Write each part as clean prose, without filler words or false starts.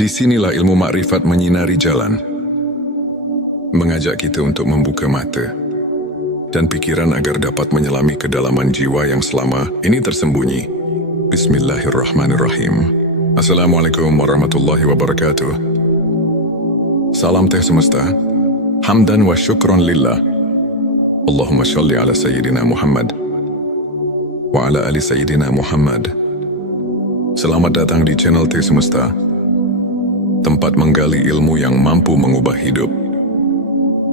Disinilah ilmu makrifat menyinari jalan, mengajak kita untuk membuka mata dan pikiran agar dapat menyelami kedalaman jiwa yang selama ini tersembunyi. Bismillahirrahmanirrahim. Assalamualaikum warahmatullahi wabarakatuh. Salam teh semesta, hamdan wa syukron lillah. Allahumma sholli ala Sayyidina Muhammad wa ala ali Sayyidina Muhammad. Selamat datang di channel Teh Semesta, tempat menggali ilmu yang mampu mengubah hidup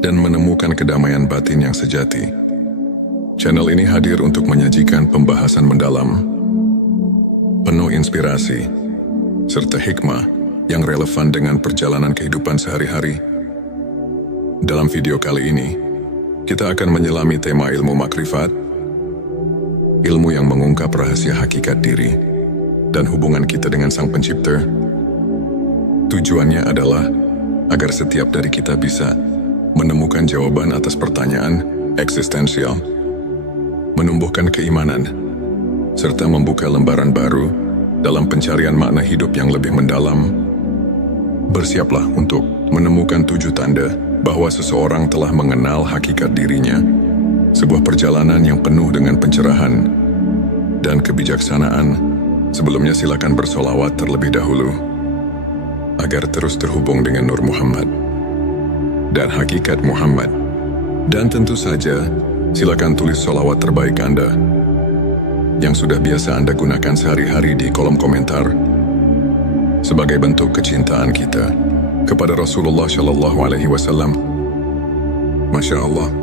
dan menemukan kedamaian batin yang sejati. Channel ini hadir untuk menyajikan pembahasan mendalam, penuh inspirasi, serta hikmah yang relevan dengan perjalanan kehidupan sehari-hari. Dalam video kali ini, kita akan menyelami tema ilmu makrifat, ilmu yang mengungkap rahasia hakikat diri dan hubungan kita dengan Sang Pencipta. Tujuannya adalah agar setiap dari kita bisa menemukan jawaban atas pertanyaan eksistensial, menumbuhkan keimanan, serta membuka lembaran baru dalam pencarian makna hidup yang lebih mendalam. Bersiaplah untuk menemukan 7 tanda bahwa seseorang telah mengenal hakikat dirinya, sebuah perjalanan yang penuh dengan pencerahan dan kebijaksanaan. Sebelumnya silakan bersolawat terlebih dahulu agar terus terhubung dengan Nur Muhammad dan hakikat Muhammad. Dan tentu saja silakan tulis solawat terbaik Anda yang sudah biasa Anda gunakan sehari-hari di kolom komentar sebagai bentuk kecintaan kita kepada Rasulullah Shallallahu Alaihi Wasallam. Masya Allah,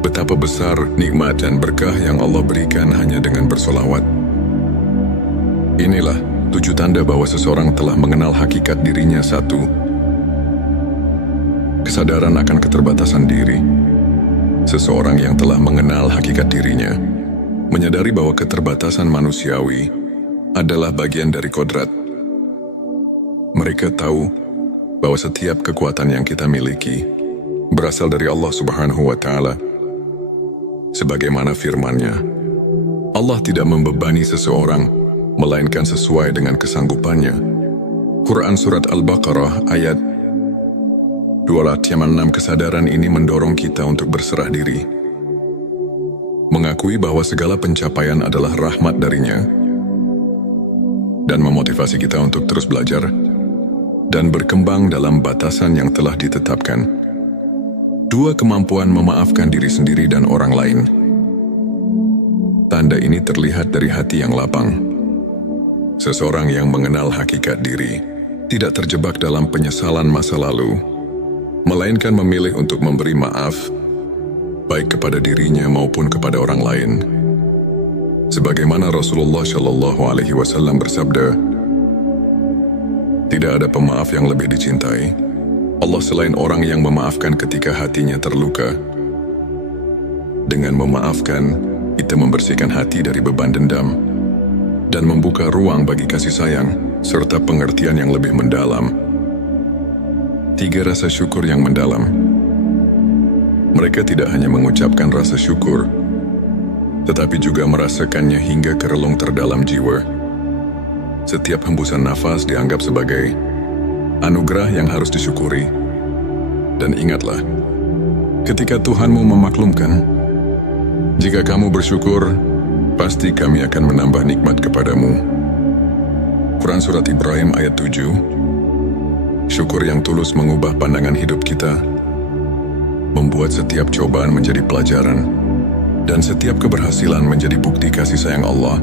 betapa besar nikmat dan berkah yang Allah berikan hanya dengan bersolawat. Inilah 7 tanda bahwa seseorang telah mengenal hakikat dirinya. 1. Kesadaran akan keterbatasan diri. Seseorang yang telah mengenal hakikat dirinya menyadari bahwa keterbatasan manusiawi adalah bagian dari kodrat. Mereka tahu bahwa setiap kekuatan yang kita miliki berasal dari Allah Subhanahu wa Ta'ala. Sebagaimana firman-Nya, Allah tidak membebani seseorang melainkan sesuai dengan kesanggupannya. Quran Surat Al-Baqarah ayat 206. Kesadaran ini mendorong kita untuk berserah diri, mengakui bahwa segala pencapaian adalah rahmat darinya, dan memotivasi kita untuk terus belajar dan berkembang dalam batasan yang telah ditetapkan. 2. Kemampuan memaafkan diri sendiri dan orang lain. Tanda ini terlihat dari hati yang lapang. Seseorang yang mengenal hakikat diri tidak terjebak dalam penyesalan masa lalu, melainkan memilih untuk memberi maaf, baik kepada dirinya maupun kepada orang lain. Sebagaimana Rasulullah Shallallahu Alaihi Wasallam bersabda, tidak ada pemaaf yang lebih dicintai Allah selain orang yang memaafkan ketika hatinya terluka. Dengan memaafkan, kita membersihkan hati dari beban dendam dan membuka ruang bagi kasih sayang serta pengertian yang lebih mendalam. 3. Rasa syukur yang mendalam. Mereka tidak hanya mengucapkan rasa syukur, tetapi juga merasakannya hingga ke relung terdalam jiwa. Setiap hembusan nafas dianggap sebagai anugerah yang harus disyukuri. Dan ingatlah, ketika Tuhanmu memaklumkan, jika kamu bersyukur, pasti kami akan menambah nikmat kepadamu. Quran Surat Ibrahim ayat 7. Syukur yang tulus mengubah pandangan hidup kita, membuat setiap cobaan menjadi pelajaran, dan setiap keberhasilan menjadi bukti kasih sayang Allah.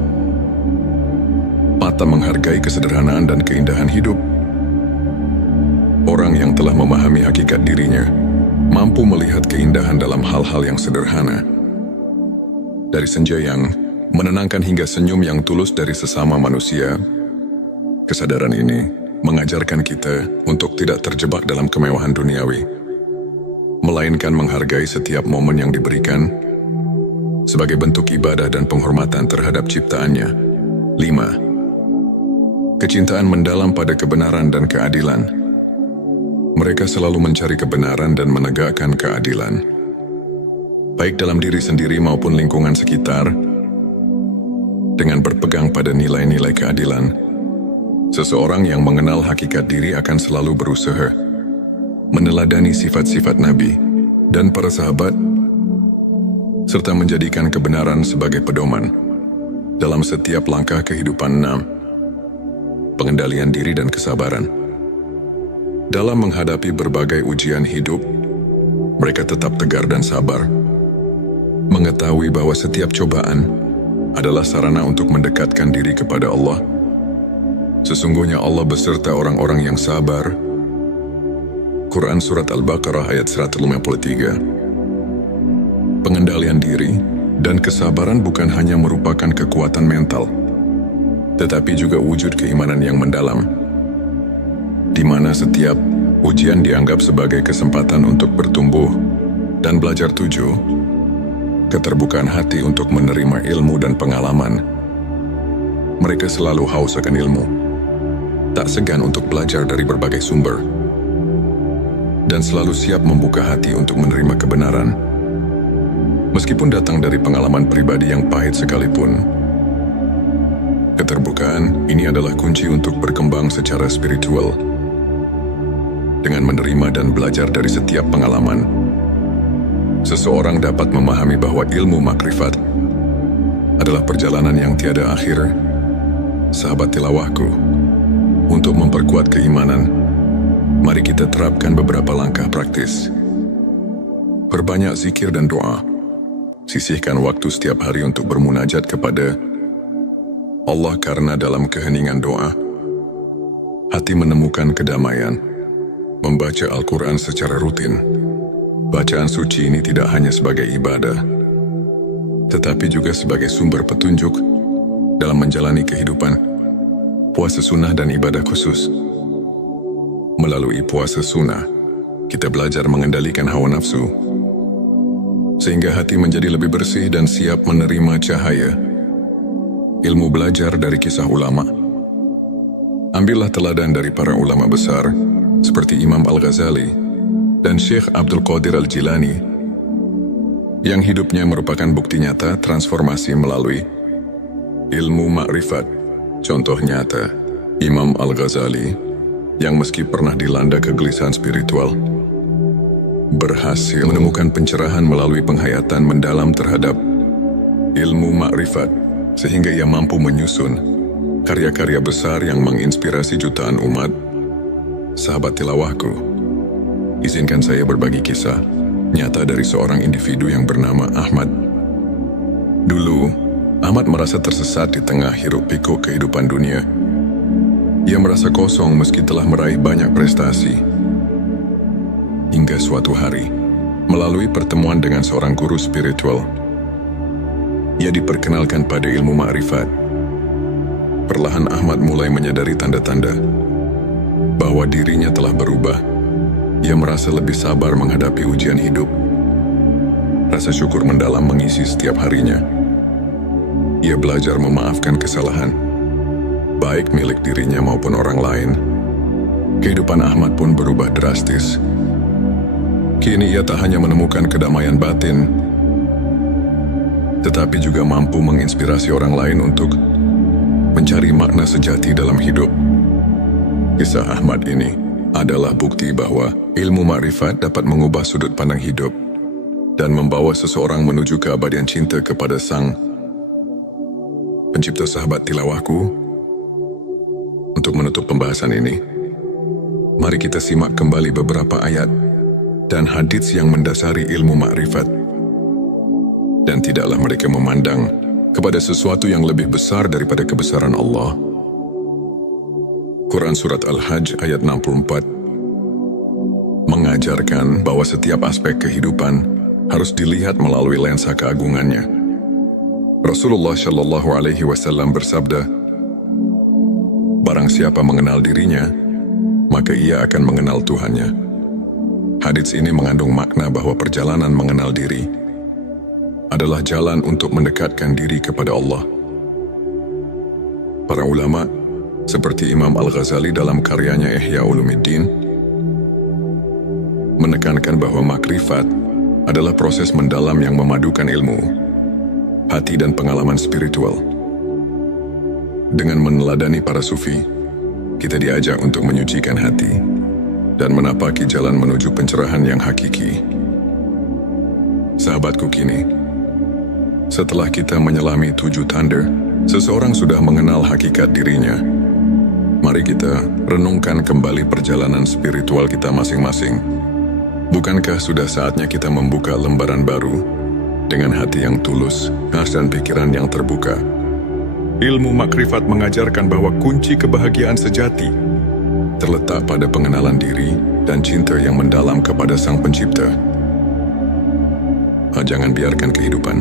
4. Menghargai kesederhanaan dan keindahan hidup. Orang yang telah memahami hakikat dirinya mampu melihat keindahan dalam hal-hal yang sederhana. Dari senja yang menenangkan hingga senyum yang tulus dari sesama manusia. Kesadaran ini mengajarkan kita untuk tidak terjebak dalam kemewahan duniawi, melainkan menghargai setiap momen yang diberikan sebagai bentuk ibadah dan penghormatan terhadap ciptaannya. 5. Kecintaan mendalam pada kebenaran dan keadilan. Mereka selalu mencari kebenaran dan menegakkan keadilan, baik dalam diri sendiri maupun lingkungan sekitar. Dengan berpegang pada nilai-nilai keadilan, Seseorang yang mengenal hakikat diri akan selalu berusaha meneladani sifat-sifat Nabi dan para sahabat, serta menjadikan kebenaran sebagai pedoman dalam setiap langkah kehidupan. 6. Pengendalian diri dan kesabaran. Dalam menghadapi berbagai ujian hidup, mereka tetap tegar dan sabar, mengetahui bahwa setiap cobaan adalah sarana untuk mendekatkan diri kepada Allah. Sesungguhnya Allah beserta orang-orang yang sabar. Quran Surat Al-Baqarah ayat 153. Pengendalian diri dan kesabaran bukan hanya merupakan kekuatan mental, tetapi juga wujud keimanan yang mendalam, di mana setiap ujian dianggap sebagai kesempatan untuk bertumbuh dan belajar. 7. Keterbukaan hati untuk menerima ilmu dan pengalaman. Mereka selalu haus akan ilmu, tak segan untuk belajar dari berbagai sumber, dan selalu siap membuka hati untuk menerima kebenaran, meskipun datang dari pengalaman pribadi yang pahit sekalipun. Keterbukaan ini adalah kunci untuk berkembang secara spiritual. Dengan menerima dan belajar dari setiap pengalaman, seseorang dapat memahami bahwa ilmu makrifat adalah perjalanan yang tiada akhir. Sahabat tilawahku, untuk memperkuat keimanan, mari kita terapkan beberapa langkah praktis. Perbanyak zikir dan doa. Sisihkan waktu setiap hari untuk bermunajat kepada Allah, karena dalam keheningan doa, hati menemukan kedamaian. Membaca Al-Quran secara rutin. Bacaan suci ini tidak hanya sebagai ibadah, tetapi juga sebagai sumber petunjuk dalam menjalani kehidupan. Puasa sunnah dan ibadah khusus. Melalui puasa sunnah, kita belajar mengendalikan hawa nafsu, sehingga hati menjadi lebih bersih dan siap menerima cahaya ilmu. Belajar dari kisah ulama. Ambillah teladan dari para ulama besar seperti Imam Al-Ghazali dan Syekh Abdul Qadir Al-Jilani, yang hidupnya merupakan bukti nyata transformasi melalui ilmu makrifat. Contoh nyata, Imam Al-Ghazali, yang meski pernah dilanda kegelisahan spiritual, berhasil menemukan pencerahan melalui penghayatan mendalam terhadap ilmu makrifat, sehingga ia mampu menyusun karya-karya besar yang menginspirasi jutaan umat. Sahabat tilawahku, izinkan saya berbagi kisah nyata dari seorang individu yang bernama Ahmad. Dulu, Ahmad merasa tersesat di tengah hiruk-pikuk kehidupan dunia. Ia merasa kosong meski telah meraih banyak prestasi. Hingga suatu hari, melalui pertemuan dengan seorang guru spiritual, ia diperkenalkan pada ilmu makrifat. Perlahan Ahmad mulai menyadari tanda-tanda bahwa dirinya telah berubah. Ia merasa lebih sabar menghadapi ujian hidup. Rasa syukur mendalam mengisi setiap harinya. Ia belajar memaafkan kesalahan, baik milik dirinya maupun orang lain. Kehidupan Ahmad pun berubah drastis. Kini ia tak hanya menemukan kedamaian batin, tetapi juga mampu menginspirasi orang lain untuk mencari makna sejati dalam hidup. Kisah Ahmad ini adalah bukti bahwa ilmu makrifat dapat mengubah sudut pandang hidup dan membawa seseorang menuju keabadian cinta kepada Sang Pencipta. Sahabat tilawahku, untuk menutup pembahasan ini, mari kita simak kembali beberapa ayat dan hadits yang mendasari ilmu makrifat. Dan tidaklah mereka memandang kepada sesuatu yang lebih besar daripada kebesaran Allah. Quran Surat Al-Hajj ayat 64 mengajarkan bahwa setiap aspek kehidupan harus dilihat melalui lensa keagungannya. Rasulullah Shallallahu Alaihi Wasallam bersabda, "Barang siapa mengenal dirinya, maka ia akan mengenal Tuhannya." Hadits ini mengandung makna bahwa perjalanan mengenal diri adalah jalan untuk mendekatkan diri kepada Allah. Para ulama seperti Imam Al-Ghazali dalam karyanya Ihya Ulumuddin menekankan bahwa makrifat adalah proses mendalam yang memadukan ilmu, hati dan pengalaman spiritual. Dengan meneladani para sufi, kita diajak untuk menyucikan hati dan menapaki jalan menuju pencerahan yang hakiki. Sahabatku kini, setelah kita menyelami 7 tanda, seseorang sudah mengenal hakikat dirinya. Mari kita renungkan kembali perjalanan spiritual kita masing-masing. Bukankah sudah saatnya kita membuka lembaran baru dengan hati yang tulus, khas dan pikiran yang terbuka? Ilmu makrifat mengajarkan bahwa kunci kebahagiaan sejati terletak pada pengenalan diri dan cinta yang mendalam kepada Sang Pencipta. Jangan biarkan kehidupan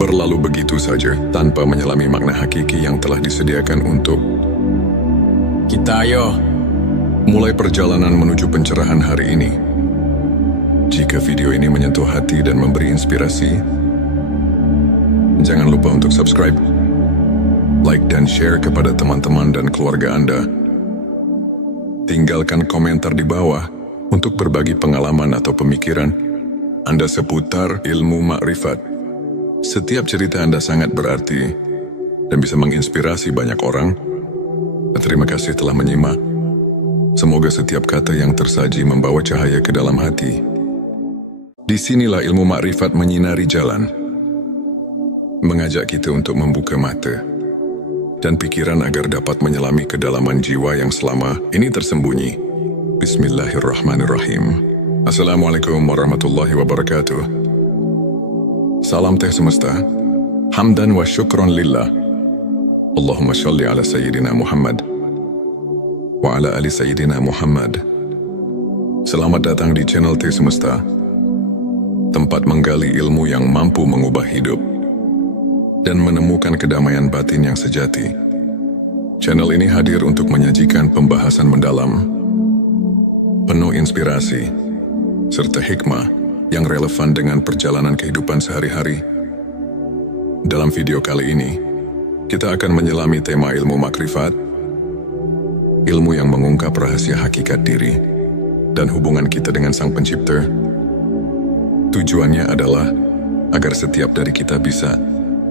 berlalu begitu saja tanpa menyelami makna hakiki yang telah disediakan untuk kita. Ayo, mulai perjalanan menuju pencerahan hari ini. Jika video ini menyentuh hati dan memberi inspirasi, jangan lupa untuk subscribe, like dan share kepada teman-teman dan keluarga Anda. Tinggalkan komentar di bawah untuk berbagi pengalaman atau pemikiran Anda seputar ilmu makrifat. Setiap cerita Anda sangat berarti dan bisa menginspirasi banyak orang. Terima kasih telah menyimak. Semoga setiap kata yang tersaji membawa cahaya ke dalam hati. Disinilah ilmu makrifat menyinari jalan, mengajak kita untuk membuka mata dan pikiran agar dapat menyelami kedalaman jiwa yang selama ini tersembunyi. Bismillahirrahmanirrahim. Assalamualaikum warahmatullahi wabarakatuh. Salam teh semesta. Hamdan wa syukron lillah. Allahumma sholli ala Sayyidina Muhammad wa ala ali Sayyidina Muhammad. Selamat datang di channel Teh Semesta, tempat menggali ilmu yang mampu mengubah hidup dan menemukan kedamaian batin yang sejati. Channel ini hadir untuk menyajikan pembahasan mendalam, penuh inspirasi, serta hikmah yang relevan dengan perjalanan kehidupan sehari-hari. Dalam video kali ini, kita akan menyelami tema ilmu makrifat, ilmu yang mengungkap rahasia hakikat diri dan hubungan kita dengan Sang Pencipta. Tujuannya adalah agar setiap dari kita bisa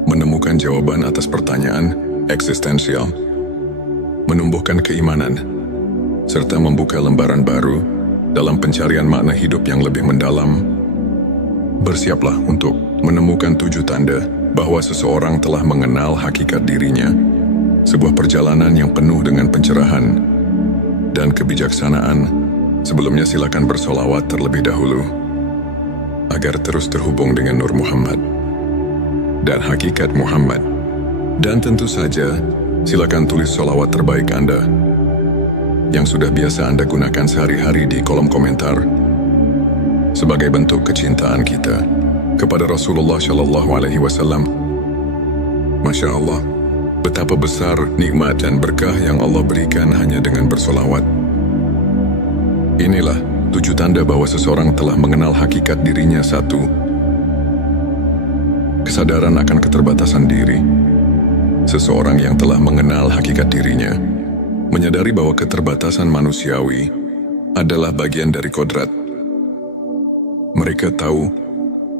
menemukan jawaban atas pertanyaan eksistensial, menumbuhkan keimanan, serta membuka lembaran baru dalam pencarian makna hidup yang lebih mendalam. Bersiaplah untuk menemukan 7 tanda bahwa seseorang telah mengenal hakikat dirinya. Sebuah perjalanan yang penuh dengan pencerahan dan kebijaksanaan. Sebelumnya silakan bersolawat terlebih dahulu agar terus terhubung dengan Nur Muhammad dan hakikat Muhammad. Dan tentu saja, silakan tulis solawat terbaik Anda yang sudah biasa Anda gunakan sehari-hari di kolom komentar sebagai bentuk kecintaan kita kepada Rasulullah Shallallahu Alaihi Wasallam. Masya Allah, betapa besar nikmat dan berkah yang Allah berikan hanya dengan bersolawat. Inilah 7 tanda bahwa seseorang telah mengenal hakikat dirinya. 1. Kesadaran akan keterbatasan diri. Seseorang yang telah mengenal hakikat dirinya menyadari bahwa keterbatasan manusiawi adalah bagian dari kodrat. Mereka tahu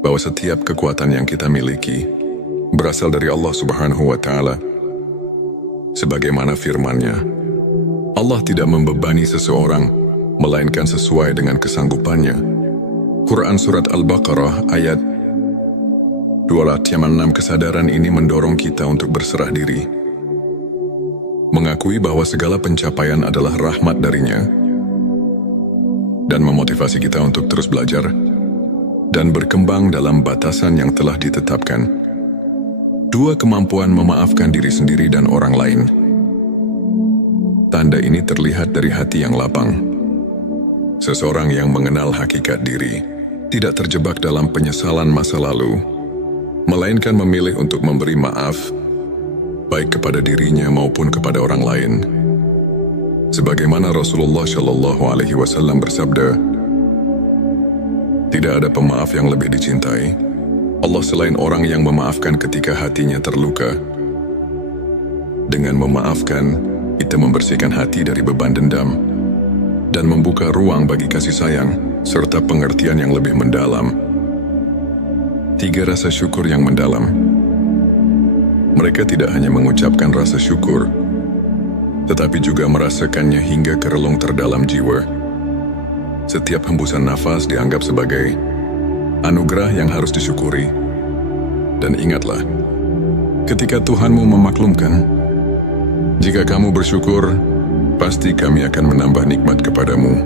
bahwa setiap kekuatan yang kita miliki berasal dari Allah Subhanahu wa Ta'ala. Sebagaimana firman-Nya, Allah tidak membebani seseorang melainkan sesuai dengan kesanggupannya. Quran Surat Al-Baqarah ayat 206. Kesadaran ini mendorong kita untuk berserah diri, mengakui bahwa segala pencapaian adalah rahmat darinya, dan memotivasi kita untuk terus belajar dan berkembang dalam batasan yang telah ditetapkan. 2. Kemampuan memaafkan diri sendiri dan orang lain. Tanda ini terlihat dari hati yang lapang. Seseorang yang mengenal hakikat diri tidak terjebak dalam penyesalan masa lalu, melainkan memilih untuk memberi maaf, baik kepada dirinya maupun kepada orang lain. Sebagaimana Rasulullah Shallallahu Alaihi Wasallam bersabda, tidak ada pemaaf yang lebih dicintai Allah selain orang yang memaafkan ketika hatinya terluka. Dengan memaafkan, kita membersihkan hati dari beban dendam dan membuka ruang bagi kasih sayang serta pengertian yang lebih mendalam. 3. Rasa syukur yang mendalam. Mereka tidak hanya mengucapkan rasa syukur, tetapi juga merasakannya hingga ke relung terdalam jiwa. Setiap hembusan nafas dianggap sebagai anugerah yang harus disyukuri. Dan ingatlah, ketika Tuhanmu memaklumkan, jika kamu bersyukur, pasti kami akan menambah nikmat kepadamu.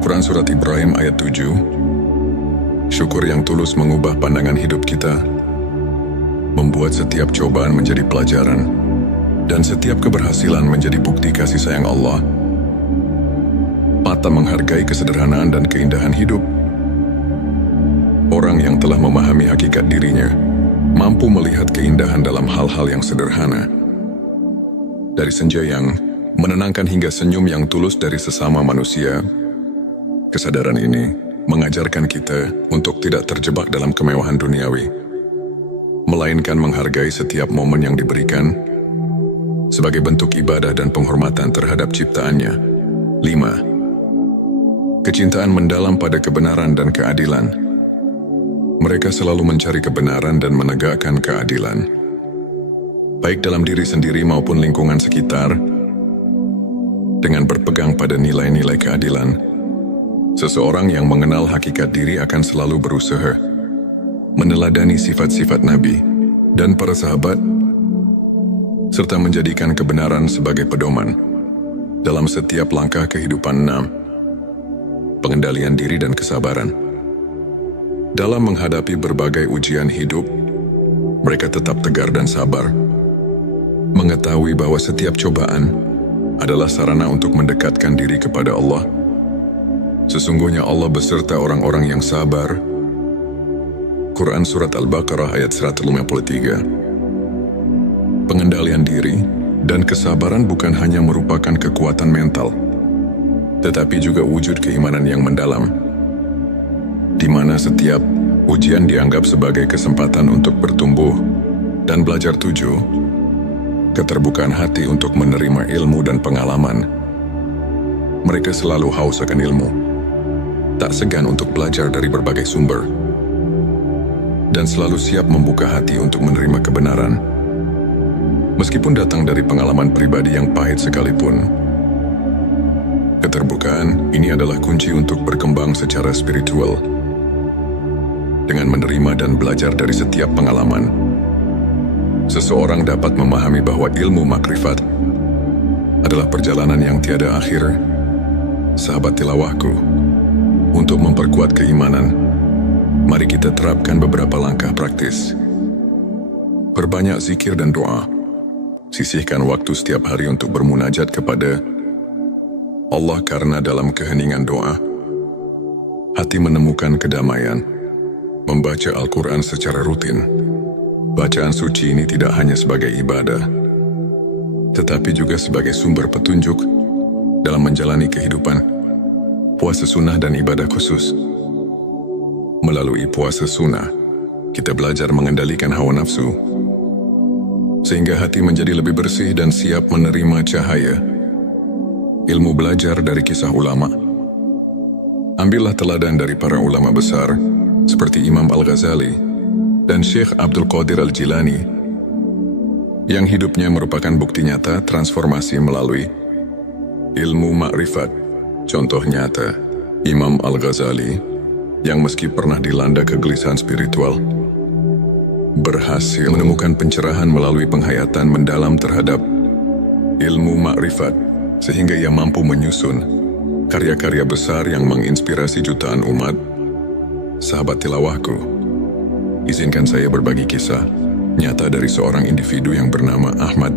Quran Surat Ibrahim ayat 7. Syukur yang tulus mengubah pandangan hidup kita, membuat setiap cobaan menjadi pelajaran, dan setiap keberhasilan menjadi bukti kasih sayang Allah. Mata menghargai kesederhanaan dan keindahan hidup. Orang yang telah memahami hakikat dirinya, mampu melihat keindahan dalam hal-hal yang sederhana. Dari senja yang menenangkan hingga senyum yang tulus dari sesama manusia, kesadaran ini mengajarkan kita untuk tidak terjebak dalam kemewahan duniawi, melainkan menghargai setiap momen yang diberikan sebagai bentuk ibadah dan penghormatan terhadap ciptaannya. 5. Kecintaan mendalam pada kebenaran dan keadilan. Mereka selalu mencari kebenaran dan menegakkan keadilan, baik dalam diri sendiri maupun lingkungan sekitar. Dengan berpegang pada nilai-nilai keadilan, seseorang yang mengenal hakikat diri akan selalu berusaha meneladani sifat-sifat Nabi dan para sahabat, serta menjadikan kebenaran sebagai pedoman dalam setiap langkah kehidupan. 6. Pengendalian diri dan kesabaran. Dalam menghadapi berbagai ujian hidup, mereka tetap tegar dan sabar, mengetahui bahwa setiap cobaan adalah sarana untuk mendekatkan diri kepada Allah. Sesungguhnya Allah beserta orang-orang yang sabar. Quran Surat Al-Baqarah ayat 153. Pengendalian diri dan kesabaran bukan hanya merupakan kekuatan mental, tetapi juga wujud keimanan yang mendalam, di mana setiap ujian dianggap sebagai kesempatan untuk bertumbuh dan belajar. 7. Keterbukaan hati untuk menerima ilmu dan pengalaman. Mereka selalu haus akan ilmu, tak segan untuk belajar dari berbagai sumber, dan selalu siap membuka hati untuk menerima kebenaran, meskipun datang dari pengalaman pribadi yang pahit sekalipun. Keterbukaan ini adalah kunci untuk berkembang secara spiritual. Dengan menerima dan belajar dari setiap pengalaman, seseorang dapat memahami bahwa ilmu makrifat adalah perjalanan yang tiada akhir. Sahabat tilawahku, untuk memperkuat keimanan, mari kita terapkan beberapa langkah praktis. Perbanyak zikir dan doa. Sisihkan waktu setiap hari untuk bermunajat kepada Allah, karena dalam keheningan doa, hati menemukan kedamaian. Membaca Al-Quran secara rutin. Bacaan suci ini tidak hanya sebagai ibadah, tetapi juga sebagai sumber petunjuk dalam menjalani kehidupan. Puasa sunnah dan ibadah khusus. Melalui puasa sunnah, kita belajar mengendalikan hawa nafsu, sehingga hati menjadi lebih bersih dan siap menerima cahaya ilmu. Belajar dari kisah ulama. Ambillah teladan dari para ulama besar, seperti Imam Al-Ghazali dan Syekh Abdul Qadir Al-Jilani, yang hidupnya merupakan bukti nyata transformasi melalui ilmu makrifat. Contoh nyata, Imam Al-Ghazali, yang meski pernah dilanda kegelisahan spiritual, berhasil menemukan pencerahan melalui penghayatan mendalam terhadap ilmu makrifat, sehingga ia mampu menyusun karya-karya besar yang menginspirasi jutaan umat. Sahabat tilawahku, izinkan saya berbagi kisah nyata dari seorang individu yang bernama Ahmad.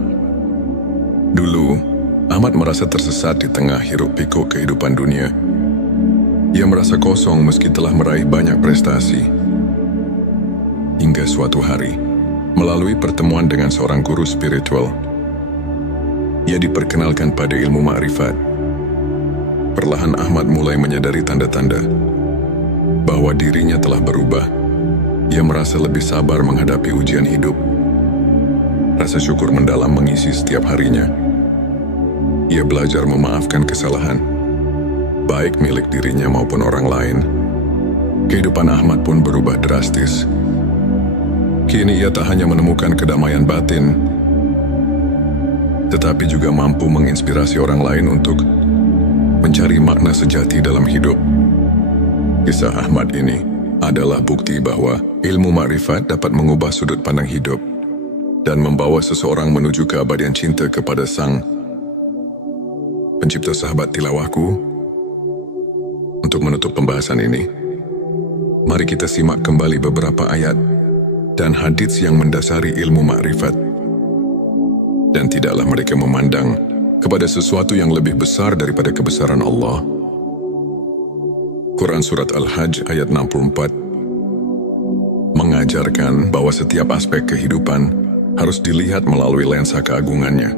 Dulu, Ahmad merasa tersesat di tengah hiruk-pikuk kehidupan dunia. Ia merasa kosong meski telah meraih banyak prestasi. Hingga suatu hari, melalui pertemuan dengan seorang guru spiritual, ia diperkenalkan pada ilmu makrifat. Perlahan Ahmad mulai menyadari tanda-tanda bahwa dirinya telah berubah. Ia merasa lebih sabar menghadapi ujian hidup. Rasa syukur mendalam mengisi setiap harinya. Ia belajar memaafkan kesalahan, baik milik dirinya maupun orang lain. Kehidupan Ahmad pun berubah drastis. Kini ia tak hanya menemukan kedamaian batin, tetapi juga mampu menginspirasi orang lain untuk mencari makna sejati dalam hidup. Kisah Ahmad ini adalah bukti bahwa ilmu makrifat dapat mengubah sudut pandang hidup dan membawa seseorang menuju keabadian cinta kepada Sang Pencipta. Sahabat tilawahku, untuk menutup pembahasan ini, mari kita simak kembali beberapa ayat dan hadits yang mendasari ilmu makrifat. Dan tidaklah mereka memandang kepada sesuatu yang lebih besar daripada kebesaran Allah. Quran Surat Al-Hajj ayat 64 mengajarkan bahwa setiap aspek kehidupan harus dilihat melalui lensa keagungannya.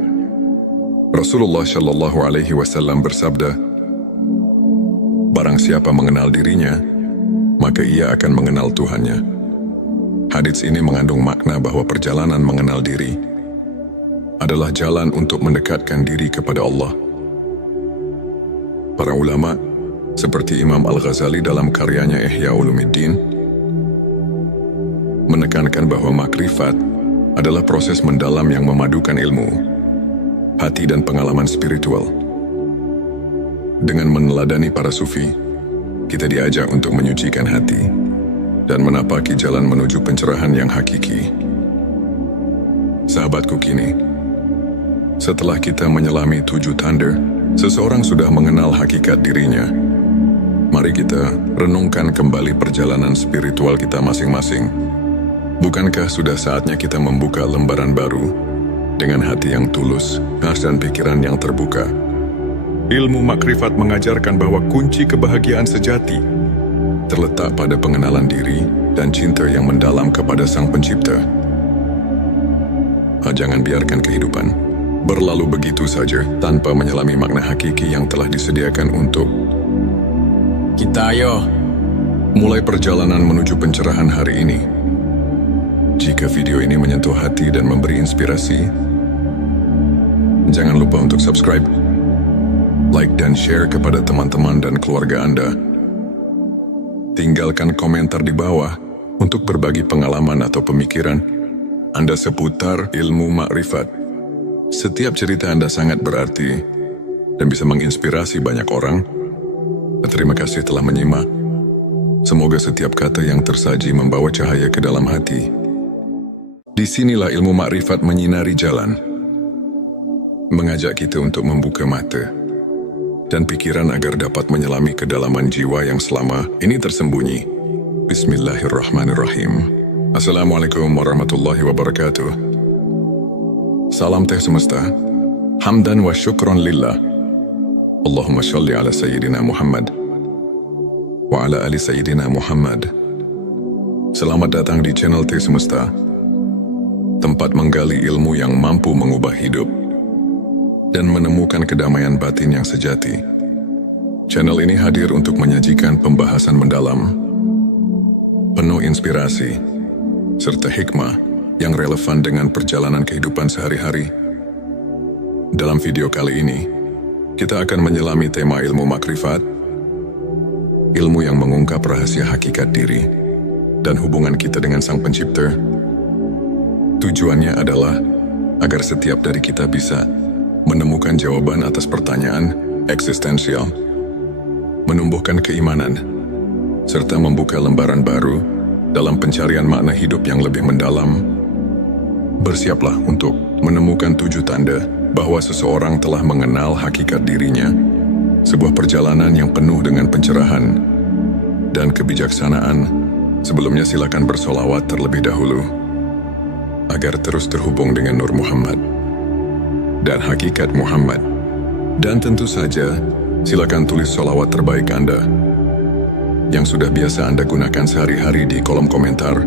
Rasulullah Shallallahu Alaihi Wasallam bersabda, "Barang siapa mengenal dirinya, maka ia akan mengenal Tuhannya." Hadits ini mengandung makna bahwa perjalanan mengenal diri adalah jalan untuk mendekatkan diri kepada Allah. Para ulama, seperti Imam Al-Ghazali dalam karyanya Ihya Ulumuddin, menekankan bahwa makrifat adalah proses mendalam yang memadukan ilmu, hati dan pengalaman spiritual. Dengan meneladani para sufi, kita diajak untuk menyucikan hati dan menapaki jalan menuju pencerahan yang hakiki. Sahabatku, kini setelah kita menyelami 7 tanda, seseorang sudah mengenal hakikat dirinya. Mari kita renungkan kembali perjalanan spiritual kita masing-masing. Bukankah sudah saatnya kita membuka lembaran baru dengan hati yang tulus, dan pikiran yang terbuka? Ilmu makrifat mengajarkan bahwa kunci kebahagiaan sejati terletak pada pengenalan diri dan cinta yang mendalam kepada Sang Pencipta. Jangan biarkan kehidupan berlalu begitu saja tanpa menyelami makna hakiki yang telah disediakan untuk kita. Ayo mulai perjalanan menuju pencerahan hari ini. Jika video ini menyentuh hati dan memberi inspirasi, jangan lupa untuk subscribe, like dan share kepada teman-teman dan keluarga Anda. Tinggalkan komentar di bawah untuk berbagi pengalaman atau pemikiran Anda seputar ilmu makrifat. Setiap cerita Anda sangat berarti dan bisa menginspirasi banyak orang. Terima kasih telah menyimak. Semoga setiap kata yang tersaji membawa cahaya ke dalam hati. Disinilah ilmu makrifat menyinari jalan, mengajak kita untuk membuka mata dan pikiran agar dapat menyelami kedalaman jiwa yang selama ini tersembunyi. Bismillahirrahmanirrahim. Assalamualaikum warahmatullahi wabarakatuh. Salam teh semesta, hamdan wa syukron lillah. Allahumma sholli ala Sayyidina Muhammad wa ala ali Sayyidina Muhammad. Selamat datang di channel Teh Semesta, tempat menggali ilmu yang mampu mengubah hidup dan menemukan kedamaian batin yang sejati. Channel ini hadir untuk menyajikan pembahasan mendalam, penuh inspirasi, serta hikmah yang relevan dengan perjalanan kehidupan sehari-hari. Dalam video kali ini, kita akan menyelami tema ilmu makrifat, ilmu yang mengungkap rahasia hakikat diri dan hubungan kita dengan Sang Pencipta. Tujuannya adalah agar setiap dari kita bisa menemukan jawaban atas pertanyaan eksistensial, menumbuhkan keimanan, serta membuka lembaran baru dalam pencarian makna hidup yang lebih mendalam. Bersiaplah untuk menemukan 7 tanda bahwa seseorang telah mengenal hakikat dirinya, sebuah perjalanan yang penuh dengan pencerahan dan kebijaksanaan. Sebelumnya silakan bersolawat terlebih dahulu, agar terus terhubung dengan Nur Muhammad dan hakikat Muhammad. Dan tentu saja, silakan tulis solawat terbaik Anda yang sudah biasa Anda gunakan sehari-hari di kolom komentar,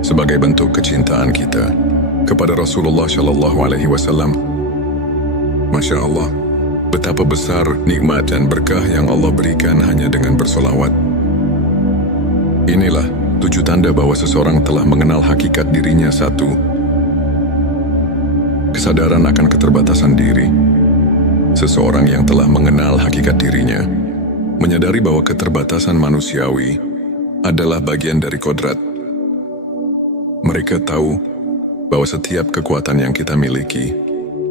sebagai bentuk kecintaan kita kepada Rasulullah Shallallahu Alaihi Wasallam. Masya Allah, betapa besar nikmat dan berkah yang Allah berikan hanya dengan bersolawat. Inilah 7 tanda bahwa seseorang telah mengenal hakikat dirinya. 1. Kesadaran akan keterbatasan diri. Seseorang yang telah mengenal hakikat dirinya menyadari bahwa keterbatasan manusiawi adalah bagian dari kodrat. Mereka tahu bahwa setiap kekuatan yang kita miliki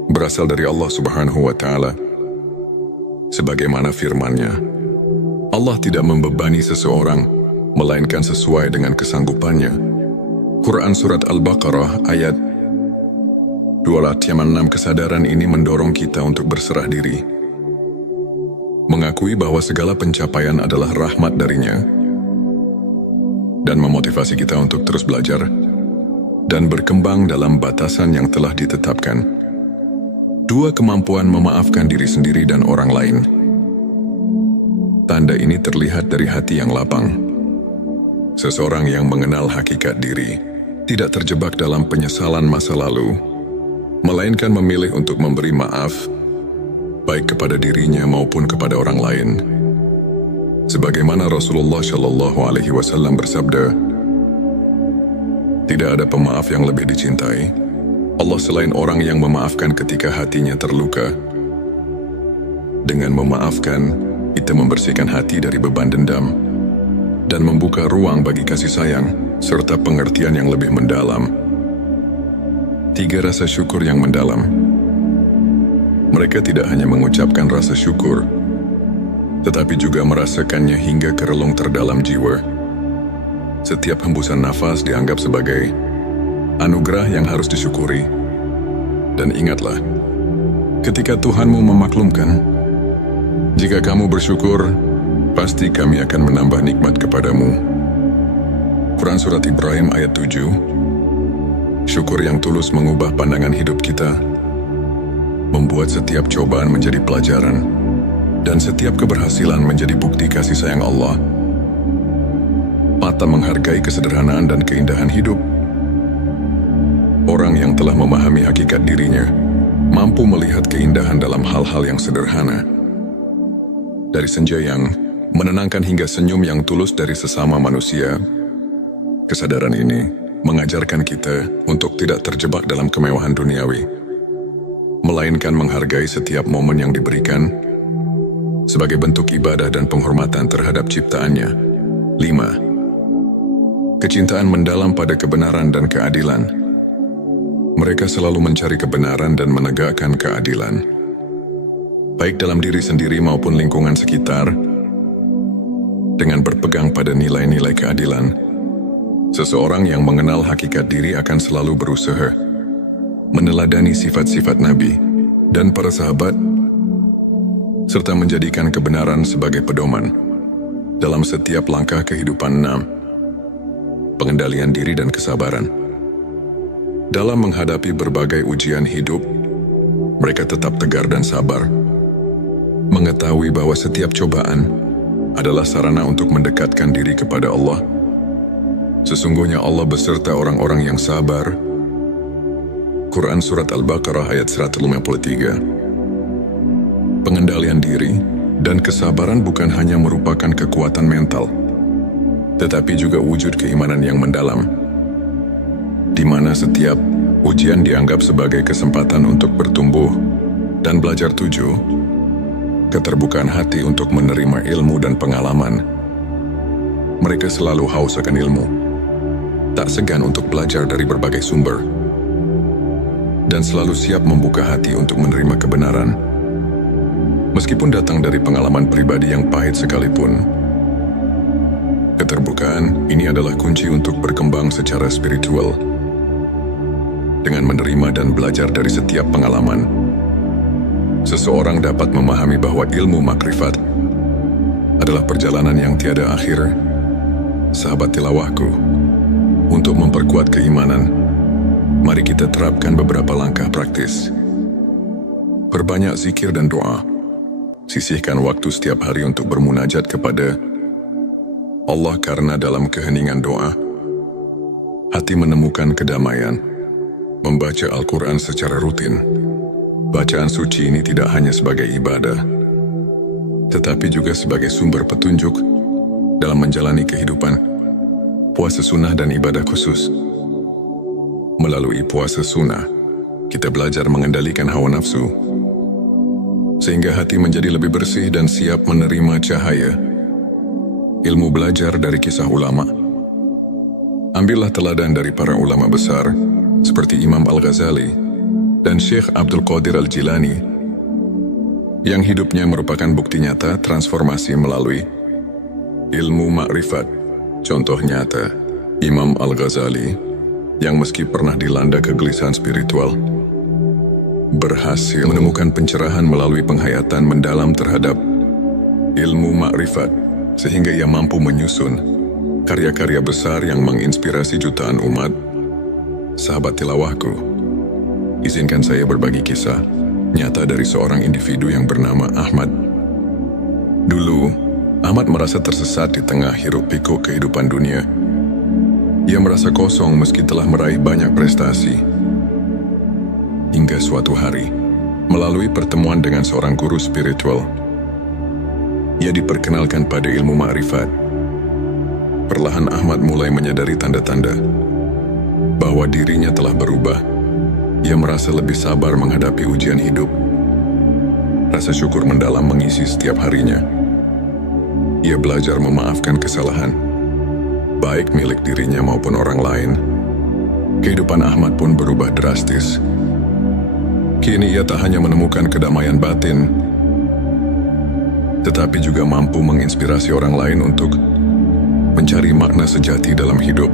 berasal dari Allah Subhanahu wa Ta'ala. Sebagaimana firman-Nya, Allah tidak membebani seseorang, melainkan sesuai dengan kesanggupannya. Quran Surat Al-Baqarah ayat 286. Kesadaran ini mendorong kita untuk berserah diri, mengakui bahwa segala pencapaian adalah rahmat darinya, dan memotivasi kita untuk terus belajar dan berkembang dalam batasan yang telah ditetapkan. 2. Kemampuan memaafkan diri sendiri dan orang lain. Tanda ini terlihat dari hati yang lapang. Seseorang yang mengenal hakikat diri tidak terjebak dalam penyesalan masa lalu, melainkan memilih untuk memberi maaf, baik kepada dirinya maupun kepada orang lain. Sebagaimana Rasulullah Shallallahu Alaihi Wasallam bersabda, tidak ada pemaaf yang lebih dicintai Allah selain orang yang memaafkan ketika hatinya terluka. Dengan memaafkan, kita membersihkan hati dari beban dendam dan membuka ruang bagi kasih sayang serta pengertian yang lebih mendalam. 3. Rasa syukur yang mendalam. Mereka tidak hanya mengucapkan rasa syukur, tetapi juga merasakannya hingga ke relung terdalam jiwa. Setiap hembusan nafas dianggap sebagai anugerah yang harus disyukuri. Dan ingatlah, ketika Tuhanmu memaklumkan, jika kamu bersyukur, pasti kami akan menambah nikmat kepadamu. Quran Surat Ibrahim ayat 7. Syukur yang tulus mengubah pandangan hidup kita, membuat setiap cobaan menjadi pelajaran, dan setiap keberhasilan menjadi bukti kasih sayang Allah. Mata menghargai kesederhanaan dan keindahan hidup. Orang yang telah memahami hakikat dirinya mampu melihat keindahan dalam hal-hal yang sederhana. Dari senja yang menenangkan hingga senyum yang tulus dari sesama manusia. Kesadaran ini mengajarkan kita untuk tidak terjebak dalam kemewahan duniawi, melainkan menghargai setiap momen yang diberikan sebagai bentuk ibadah dan penghormatan terhadap ciptaannya. 5. Kecintaan mendalam pada kebenaran dan keadilan. Mereka selalu mencari kebenaran dan menegakkan keadilan, baik dalam diri sendiri maupun lingkungan sekitar. Dengan berpegang pada nilai-nilai keadilan, seseorang yang mengenal hakikat diri akan selalu berusaha meneladani sifat-sifat Nabi dan para sahabat, serta menjadikan kebenaran sebagai pedoman dalam setiap langkah kehidupan. 6. Pengendalian diri dan kesabaran. Dalam menghadapi berbagai ujian hidup, mereka tetap tegar dan sabar, mengetahui bahwa setiap cobaan adalah sarana untuk mendekatkan diri kepada Allah. Sesungguhnya Allah beserta orang-orang yang sabar. Quran Surat Al-Baqarah ayat 153. Pengendalian diri dan kesabaran bukan hanya merupakan kekuatan mental, tetapi juga wujud keimanan yang mendalam, di mana setiap ujian dianggap sebagai kesempatan untuk bertumbuh dan belajar. 7. Keterbukaan hati untuk menerima ilmu dan pengalaman. Mereka selalu haus akan ilmu, tak segan untuk belajar dari berbagai sumber, dan selalu siap membuka hati untuk menerima kebenaran, meskipun datang dari pengalaman pribadi yang pahit sekalipun. Keterbukaan ini adalah kunci untuk berkembang secara spiritual. Dengan menerima dan belajar dari setiap pengalaman, seseorang dapat memahami bahwa ilmu makrifat adalah perjalanan yang tiada akhir. Sahabat tilawahku, untuk memperkuat keimanan, mari kita terapkan beberapa langkah praktis. Perbanyak zikir dan doa. Sisihkan waktu setiap hari untuk bermunajat kepada Allah, karena dalam keheningan doa, hati menemukan kedamaian. Membaca Al-Quran secara rutin. Bacaan suci ini tidak hanya sebagai ibadah, tetapi juga sebagai sumber petunjuk dalam menjalani kehidupan. Puasa sunnah dan ibadah khusus. Melalui puasa sunnah, kita belajar mengendalikan hawa nafsu, sehingga hati menjadi lebih bersih dan siap menerima cahaya ilmu. Belajar dari kisah ulama. Ambillah teladan dari para ulama besar seperti Imam Al-Ghazali, dan Syekh Abdul Qadir Al-Jilani, yang hidupnya merupakan bukti nyata transformasi melalui ilmu makrifat. Contoh nyata, Imam Al-Ghazali, yang meski pernah dilanda kegelisahan spiritual, berhasil menemukan pencerahan melalui penghayatan mendalam terhadap ilmu makrifat, sehingga ia mampu menyusun karya-karya besar yang menginspirasi jutaan umat. Sahabat tilawahku, izinkan saya berbagi kisah nyata dari seorang individu yang bernama Ahmad. Dulu, Ahmad merasa tersesat di tengah hiruk-pikuk kehidupan dunia. Ia merasa kosong meski telah meraih banyak prestasi. Hingga suatu hari, melalui pertemuan dengan seorang guru spiritual, ia diperkenalkan pada ilmu makrifat. Perlahan Ahmad mulai menyadari tanda-tanda bahwa dirinya telah berubah. Ia merasa lebih sabar menghadapi ujian hidup. Rasa syukur mendalam mengisi setiap harinya. Ia belajar memaafkan kesalahan, baik milik dirinya maupun orang lain. Kehidupan Ahmad pun berubah drastis. Kini ia tak hanya menemukan kedamaian batin, tetapi juga mampu menginspirasi orang lain untuk mencari makna sejati dalam hidup.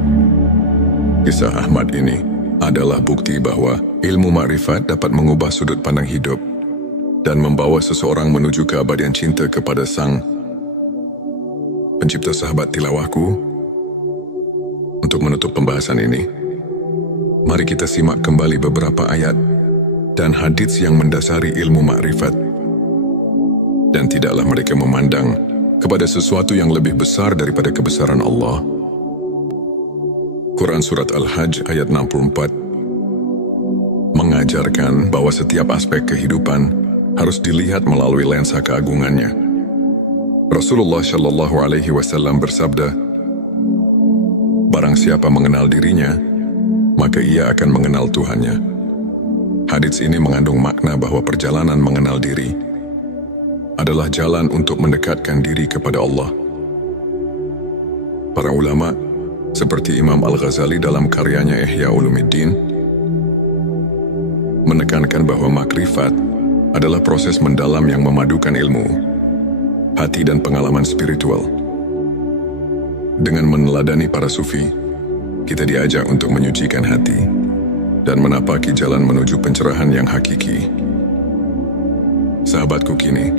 Kisah Ahmad ini adalah bukti bahwa ilmu makrifat dapat mengubah sudut pandang hidup dan membawa seseorang menuju keabadian cinta kepada Sang Pencipta. Sahabat tilawahku, untuk menutup pembahasan ini, mari kita simak kembali beberapa ayat dan hadits yang mendasari ilmu makrifat. Dan tidaklah mereka memandang kepada sesuatu yang lebih besar daripada kebesaran Allah. Quran Surat Al-Hajj ayat 64 mengajarkan bahwa setiap aspek kehidupan harus dilihat melalui lensa keagungannya. Rasulullah Shallallahu Alaihi Wasallam bersabda, "Barang siapa mengenal dirinya, maka ia akan mengenal Tuhannya." Hadits ini mengandung makna bahwa perjalanan mengenal diri adalah jalan untuk mendekatkan diri kepada Allah. Para ulama seperti Imam Al-Ghazali dalam karyanya Ihya Ulumuddin menekankan bahwa makrifat adalah proses mendalam yang memadukan ilmu, hati dan pengalaman spiritual. Dengan meneladani para sufi, kita diajak untuk menyucikan hati dan menapaki jalan menuju pencerahan yang hakiki. Sahabatku, kini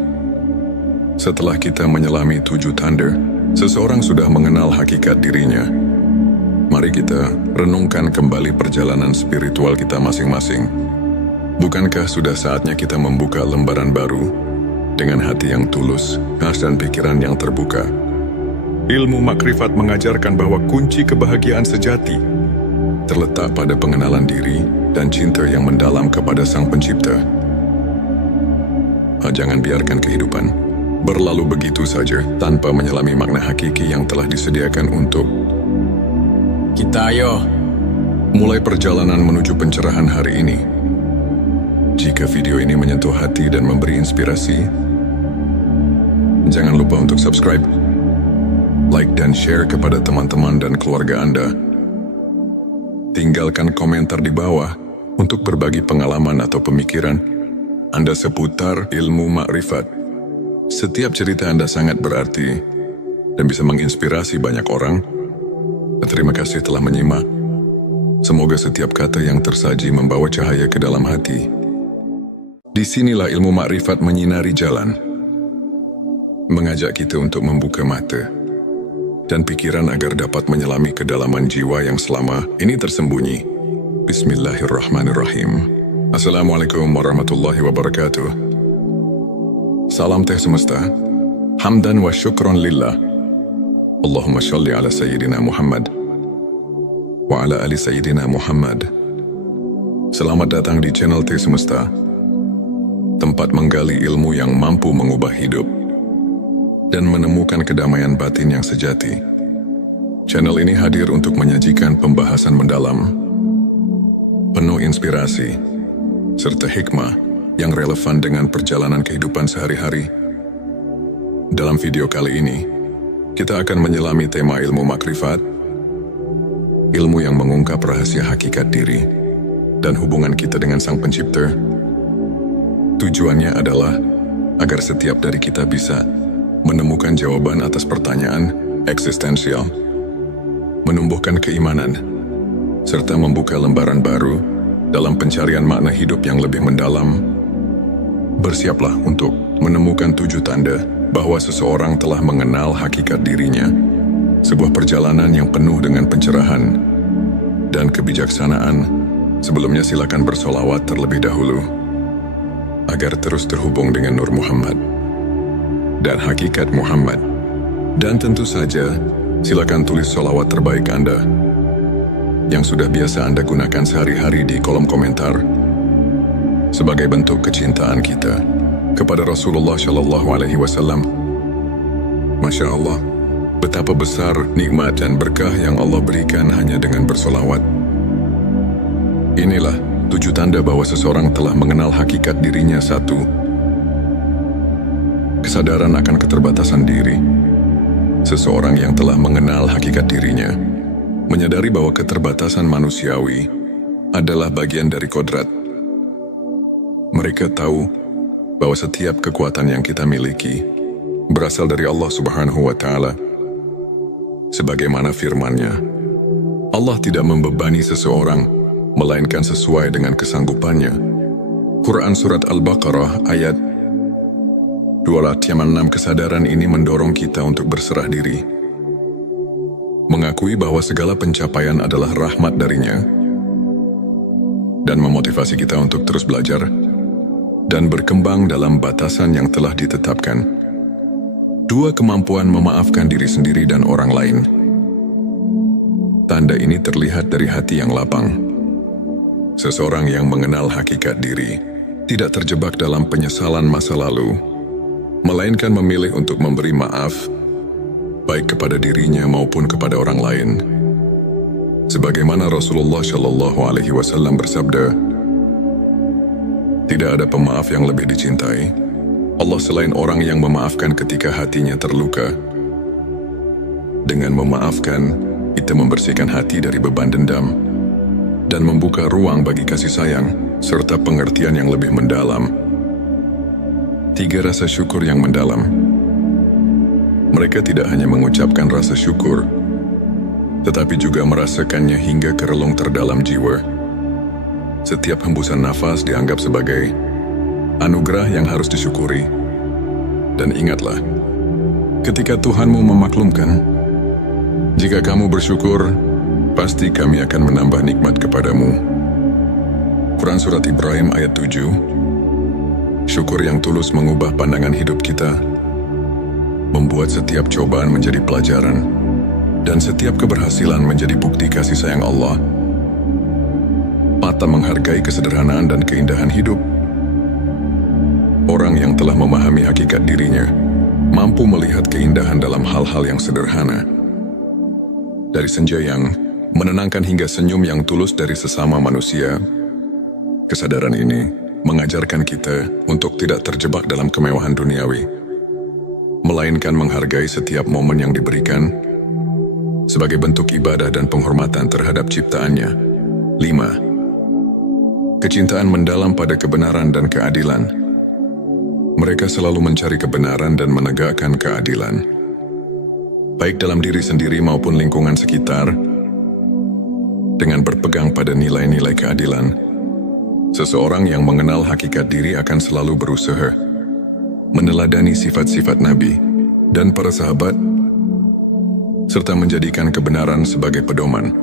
setelah kita menyelami 7 tanda, seseorang sudah mengenal hakikat dirinya. Mari kita renungkan kembali perjalanan spiritual kita masing-masing. Bukankah sudah saatnya kita membuka lembaran baru dengan hati yang tulus, khas dan pikiran yang terbuka? Ilmu makrifat mengajarkan bahwa kunci kebahagiaan sejati terletak pada pengenalan diri dan cinta yang mendalam kepada Sang Pencipta. Jangan biarkan kehidupan berlalu begitu saja tanpa menyelami makna hakiki yang telah disediakan untuk kita. Ayo mulai perjalanan menuju pencerahan hari ini. Jika video ini menyentuh hati dan memberi inspirasi, jangan lupa untuk subscribe, like dan share kepada teman-teman dan keluarga Anda. Tinggalkan komentar di bawah untuk berbagi pengalaman atau pemikiran Anda seputar ilmu makrifat. Setiap cerita Anda sangat berarti dan bisa menginspirasi banyak orang. Terima kasih telah menyimak. Semoga setiap kata yang tersaji membawa cahaya ke dalam hati. Disinilah ilmu makrifat menyinari jalan, mengajak kita untuk membuka mata dan pikiran agar dapat menyelami kedalaman jiwa yang selama ini tersembunyi. Bismillahirrahmanirrahim. Assalamualaikum warahmatullahi wabarakatuh. Salam teh semesta. Hamdan wa syukron lillah. Allahumma sholli ala Sayyidina Muhammad wa ala ali Sayyidina Muhammad. Selamat datang di channel Teh Semesta, tempat menggali ilmu yang mampu mengubah hidup dan menemukan kedamaian batin yang sejati. Channel ini hadir untuk menyajikan pembahasan mendalam, penuh inspirasi, serta hikmah yang relevan dengan perjalanan kehidupan sehari-hari. Dalam video kali ini, kita akan menyelami tema ilmu makrifat, ilmu yang mengungkap rahasia hakikat diri dan hubungan kita dengan Sang Pencipta. Tujuannya adalah agar setiap dari kita bisa menemukan jawaban atas pertanyaan eksistensial, menumbuhkan keimanan, serta membuka lembaran baru dalam pencarian makna hidup yang lebih mendalam. Bersiaplah untuk menemukan 7 tanda bahwa seseorang telah mengenal hakikat dirinya, sebuah perjalanan yang penuh dengan pencerahan dan kebijaksanaan. Sebelumnya silakan bersolawat terlebih dahulu, agar terus terhubung dengan Nur Muhammad dan hakikat Muhammad. Dan tentu saja, silakan tulis solawat terbaik Anda yang sudah biasa Anda gunakan sehari-hari di kolom komentar sebagai bentuk kecintaan kita kepada Rasulullah Shallallahu Alaihi Wasallam. Masya Allah, betapa besar nikmat dan berkah yang Allah berikan hanya dengan bersolawat. Inilah 7 tanda bahwa seseorang telah mengenal hakikat dirinya. 1. Kesadaran akan keterbatasan diri. Seseorang yang telah mengenal hakikat dirinya menyadari bahwa keterbatasan manusiawi adalah bagian dari kodrat. Mereka tahu bahwa setiap kekuatan yang kita miliki berasal dari Allah Subhanahu wa Ta'ala. Sebagaimana firman-Nya, Allah tidak membebani seseorang melainkan sesuai dengan kesanggupannya. Quran Surat Al-Baqarah ayat 256. Kesadaran ini mendorong kita untuk berserah diri, mengakui bahwa segala pencapaian adalah rahmat darinya, dan memotivasi kita untuk terus belajar dan berkembang dalam batasan yang telah ditetapkan. 2. Kemampuan memaafkan diri sendiri dan orang lain. Tanda ini terlihat dari hati yang lapang. Seseorang yang mengenal hakikat diri tidak terjebak dalam penyesalan masa lalu, melainkan memilih untuk memberi maaf, baik kepada dirinya maupun kepada orang lain. Sebagaimana Rasulullah Shallallahu Alaihi Wasallam bersabda, tidak ada pemaaf yang lebih dicintai Allah selain orang yang memaafkan ketika hatinya terluka. Dengan memaafkan, kita membersihkan hati dari beban dendam dan membuka ruang bagi kasih sayang serta pengertian yang lebih mendalam. 3. Rasa syukur yang mendalam. Mereka tidak hanya mengucapkan rasa syukur, tetapi juga merasakannya hingga ke relung terdalam jiwa. Setiap hembusan nafas dianggap sebagai anugerah yang harus disyukuri. Dan ingatlah, ketika Tuhanmu memaklumkan, jika kamu bersyukur, pasti Kami akan menambah nikmat kepadamu. Quran Surat Ibrahim ayat 7. Syukur yang tulus mengubah pandangan hidup kita, membuat setiap cobaan menjadi pelajaran, dan setiap keberhasilan menjadi bukti kasih sayang Allah. 4. Menghargai kesederhanaan dan keindahan hidup. Orang yang telah memahami hakikat dirinya mampu melihat keindahan dalam hal-hal yang sederhana. Dari senja yang menenangkan hingga senyum yang tulus dari sesama manusia. Kesadaran ini mengajarkan kita untuk tidak terjebak dalam kemewahan duniawi, melainkan menghargai setiap momen yang diberikan sebagai bentuk ibadah dan penghormatan terhadap ciptaannya. 5. Kecintaan mendalam pada kebenaran dan keadilan. Mereka selalu mencari kebenaran dan menegakkan keadilan, baik dalam diri sendiri maupun lingkungan sekitar. Dengan berpegang pada nilai-nilai keadilan, seseorang yang mengenal hakikat diri akan selalu berusaha meneladani sifat-sifat Nabi dan para sahabat, serta menjadikan kebenaran sebagai pedoman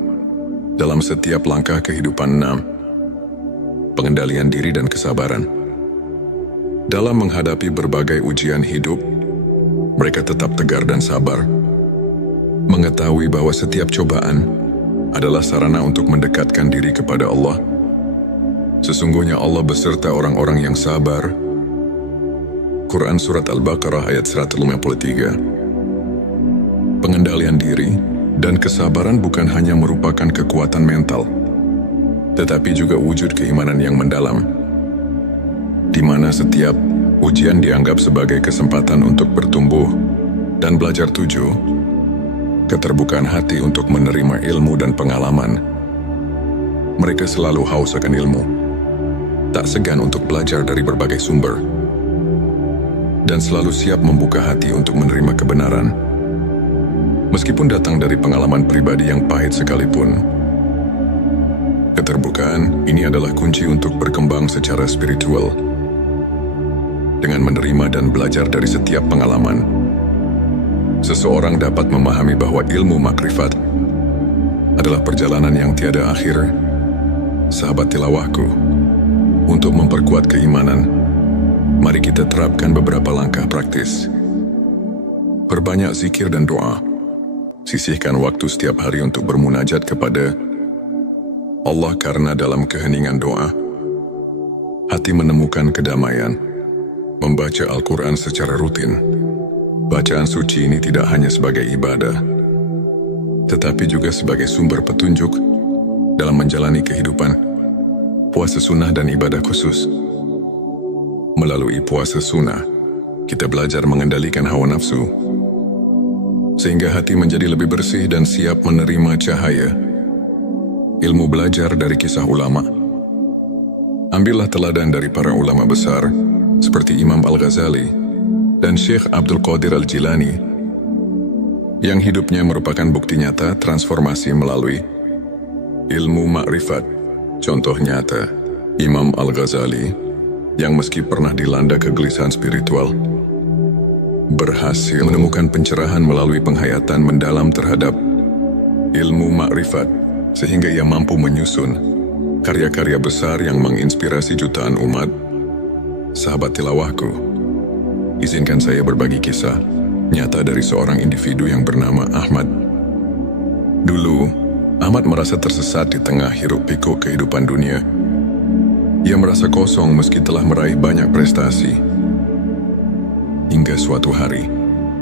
dalam setiap langkah kehidupan. 6. Pengendalian diri dan kesabaran. Dalam menghadapi berbagai ujian hidup, mereka tetap tegar dan sabar, mengetahui bahwa setiap cobaan adalah sarana untuk mendekatkan diri kepada Allah. Sesungguhnya Allah beserta orang-orang yang sabar. Quran Surat Al-Baqarah ayat 153. Pengendalian diri dan kesabaran bukan hanya merupakan kekuatan mental, tetapi juga wujud keimanan yang mendalam, di mana setiap ujian dianggap sebagai kesempatan untuk bertumbuh dan belajar. 7. Keterbukaan hati untuk menerima ilmu dan pengalaman. Mereka selalu haus akan ilmu, tak segan untuk belajar dari berbagai sumber, dan selalu siap membuka hati untuk menerima kebenaran. Meskipun datang dari pengalaman pribadi yang pahit sekalipun, keterbukaan ini adalah kunci untuk berkembang secara spiritual. Dengan menerima dan belajar dari setiap pengalaman, seseorang dapat memahami bahwa ilmu makrifat adalah perjalanan yang tiada akhir. Sahabat tilawahku, untuk memperkuat keimanan, mari kita terapkan beberapa langkah praktis. Perbanyak zikir dan doa. Sisihkan waktu setiap hari untuk bermunajat kepada Allah, karena dalam keheningan doa, hati menemukan kedamaian. Membaca Al-Quran secara rutin. Bacaan suci ini tidak hanya sebagai ibadah, tetapi juga sebagai sumber petunjuk dalam menjalani kehidupan. Puasa sunnah dan ibadah khusus. Melalui puasa sunnah, kita belajar mengendalikan hawa nafsu, sehingga hati menjadi lebih bersih dan siap menerima cahaya ilmu. Belajar dari kisah ulama. Ambillah teladan dari para ulama besar, seperti Imam Al-Ghazali dan Syekh Abdul Qadir Al-Jilani, yang hidupnya merupakan bukti nyata transformasi melalui ilmu makrifat. Contoh nyata, Imam Al-Ghazali, yang meski pernah dilanda kegelisahan spiritual, berhasil menemukan pencerahan melalui penghayatan mendalam terhadap ilmu makrifat, sehingga ia mampu menyusun karya-karya besar yang menginspirasi jutaan umat. Sahabat tilawahku, izinkan saya berbagi kisah nyata dari seorang individu yang bernama Ahmad. Dulu, Ahmad merasa tersesat di tengah hiruk-pikuk kehidupan dunia. Ia merasa kosong meski telah meraih banyak prestasi. Hingga suatu hari,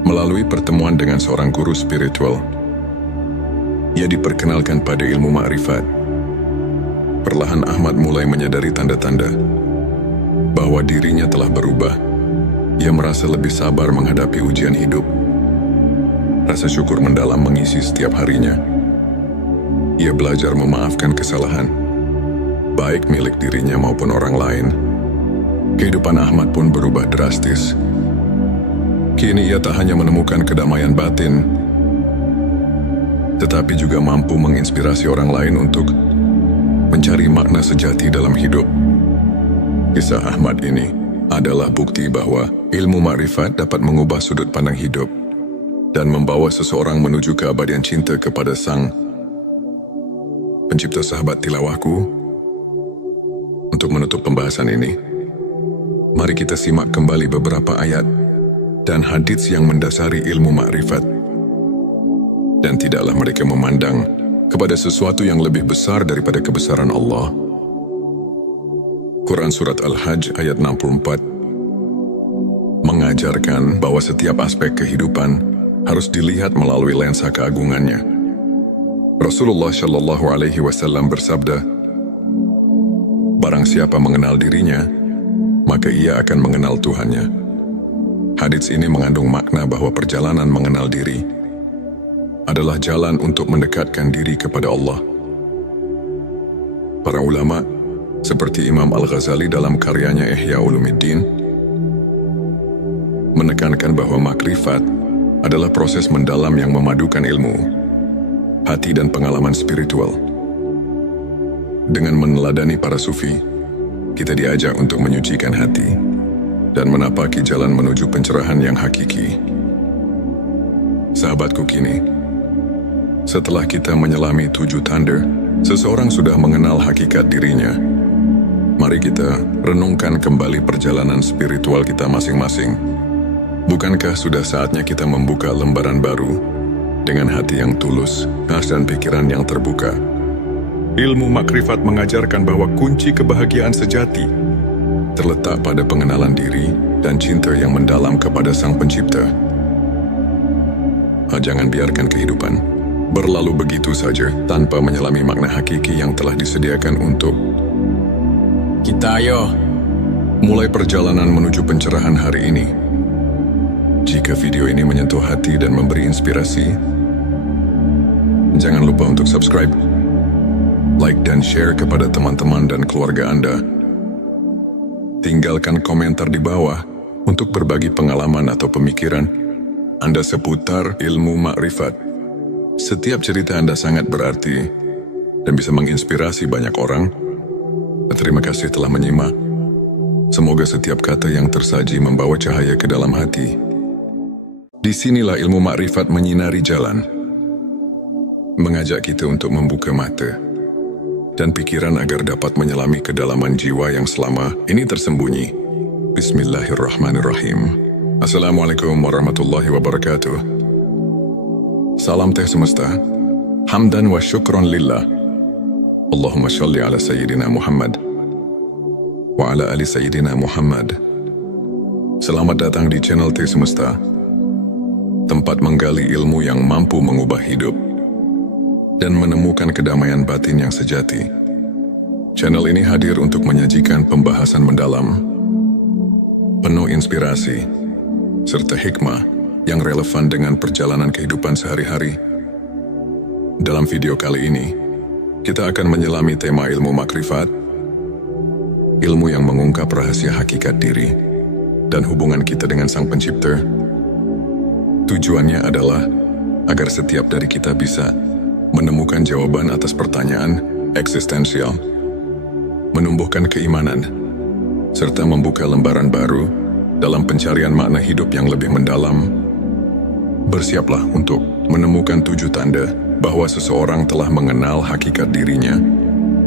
melalui pertemuan dengan seorang guru spiritual, ia diperkenalkan pada ilmu makrifat. Perlahan Ahmad mulai menyadari tanda-tanda bahwa dirinya telah berubah. Ia merasa lebih sabar menghadapi ujian hidup. Rasa syukur mendalam mengisi setiap harinya. Ia belajar memaafkan kesalahan, baik milik dirinya maupun orang lain. Kehidupan Ahmad pun berubah drastis. Kini ia tak hanya menemukan kedamaian batin, tetapi juga mampu menginspirasi orang lain untuk mencari makna sejati dalam hidup. Kisah Ahmad ini adalah bukti bahwa ilmu makrifat dapat mengubah sudut pandang hidup dan membawa seseorang menuju keabadian cinta kepada Sang Pencipta. Sahabat tilawahku, untuk menutup pembahasan ini, mari kita simak kembali beberapa ayat dan hadits yang mendasari ilmu makrifat. Dan tidaklah mereka memandang kepada sesuatu yang lebih besar daripada kebesaran Allah. Quran Surat Al-Hajj ayat 64 mengajarkan bahwa setiap aspek kehidupan harus dilihat melalui lensa keagungannya. Rasulullah Shallallahu Alaihi Wasallam bersabda, "Barang siapa mengenal dirinya, maka ia akan mengenal Tuhannya." Hadits ini mengandung makna bahwa perjalanan mengenal diri adalah jalan untuk mendekatkan diri kepada Allah. Para ulama, seperti Imam Al-Ghazali dalam karyanya Ihya Ulumuddin, menekankan bahwa makrifat adalah proses mendalam yang memadukan ilmu, hati dan pengalaman spiritual. Dengan meneladani para sufi, kita diajak untuk menyucikan hati dan menapaki jalan menuju pencerahan yang hakiki. Sahabatku, kini, setelah kita menyelami 7 tanda, seseorang sudah mengenal hakikat dirinya. Mari kita renungkan kembali perjalanan spiritual kita masing-masing. Bukankah sudah saatnya kita membuka lembaran baru dengan hati yang tulus, dan pikiran yang terbuka? Ilmu makrifat mengajarkan bahwa kunci kebahagiaan sejati terletak pada pengenalan diri dan cinta yang mendalam kepada Sang Pencipta. Jangan biarkan kehidupan berlalu begitu saja tanpa menyelami makna hakiki yang telah disediakan untuk kita. Ayo, mulai perjalanan menuju pencerahan hari ini. Jika video ini menyentuh hati dan memberi inspirasi, jangan lupa untuk subscribe, like dan share kepada teman-teman dan keluarga Anda. Tinggalkan komentar di bawah untuk berbagi pengalaman atau pemikiran Anda seputar ilmu makrifat. Setiap cerita Anda sangat berarti dan bisa menginspirasi banyak orang. Terima kasih telah menyimak. Semoga setiap kata yang tersaji membawa cahaya ke dalam hati. Disinilah ilmu makrifat menyinari jalan, mengajak kita untuk membuka mata dan pikiran agar dapat menyelami kedalaman jiwa yang selama ini tersembunyi. Bismillahirrahmanirrahim. Assalamualaikum warahmatullahi wabarakatuh. Salam teh semesta. Hamdan wa syukron lillah. Allahumma sholli ala Sayyidina Muhammad wa ala ali Sayyidina Muhammad. Selamat datang di channel Teh Semesta, tempat menggali ilmu yang mampu mengubah hidup dan menemukan kedamaian batin yang sejati. Channel ini hadir untuk menyajikan pembahasan mendalam, penuh inspirasi, serta hikmah yang relevan dengan perjalanan kehidupan sehari-hari. Dalam video kali ini, kita akan menyelami tema ilmu makrifat, ilmu yang mengungkap rahasia hakikat diri dan hubungan kita dengan Sang Pencipta. Tujuannya adalah agar setiap dari kita bisa menemukan jawaban atas pertanyaan eksistensial, menumbuhkan keimanan, serta membuka lembaran baru dalam pencarian makna hidup yang lebih mendalam. Bersiaplah untuk menemukan 7 tanda bahwa seseorang telah mengenal hakikat dirinya,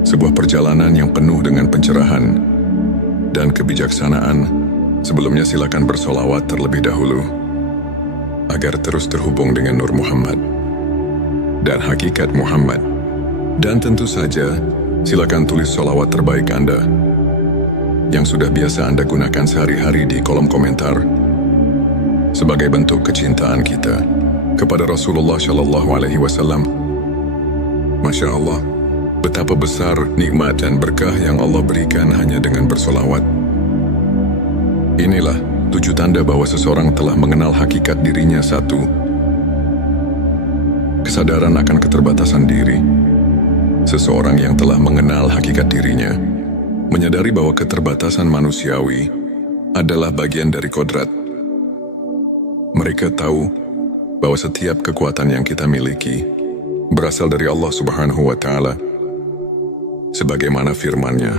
sebuah perjalanan yang penuh dengan pencerahan dan kebijaksanaan. Sebelumnya silakan bersolawat terlebih dahulu agar terus terhubung dengan Nur Muhammad dan hakikat Muhammad. Dan tentu saja, silakan tulis sholawat terbaik Anda yang sudah biasa Anda gunakan sehari-hari di kolom komentar sebagai bentuk kecintaan kita kepada Rasulullah Shallallahu Alaihi Wasallam. Masya Allah, betapa besar nikmat dan berkah yang Allah berikan hanya dengan bersolawat. Inilah 7 tanda bahwa seseorang telah mengenal hakikat dirinya. 1. Kesadaran akan keterbatasan diri. Seseorang yang telah mengenal hakikat dirinya menyadari bahwa keterbatasan manusiawi adalah bagian dari kodrat. Mereka tahu bahwa setiap kekuatan yang kita miliki berasal dari Allah Subhanahu wa Ta'ala. Sebagaimana firman-Nya,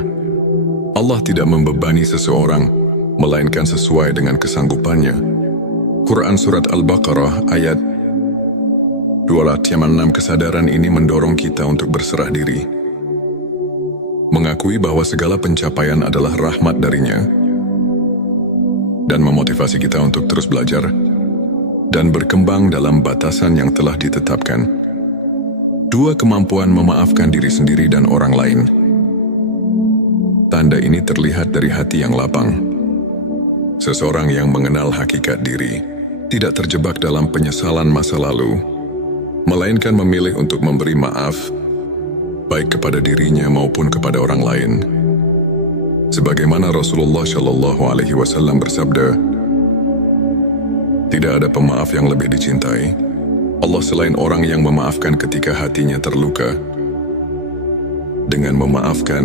Allah tidak membebani seseorang melainkan sesuai dengan kesanggupannya. Quran Surat Al-Baqarah ayat 206. Kesadaran ini mendorong kita untuk berserah diri, mengakui bahwa segala pencapaian adalah rahmat darinya, dan memotivasi kita untuk terus belajar dan berkembang dalam batasan yang telah ditetapkan. 2. Kemampuan memaafkan diri sendiri dan orang lain. Tanda ini terlihat dari hati yang lapang. Seseorang yang mengenal hakikat diri tidak terjebak dalam penyesalan masa lalu, melainkan memilih untuk memberi maaf, baik kepada dirinya maupun kepada orang lain. Sebagaimana Rasulullah Shallallahu Alaihi Wasallam bersabda, tidak ada pemaaf yang lebih dicintai Allah selain orang yang memaafkan ketika hatinya terluka. Dengan memaafkan,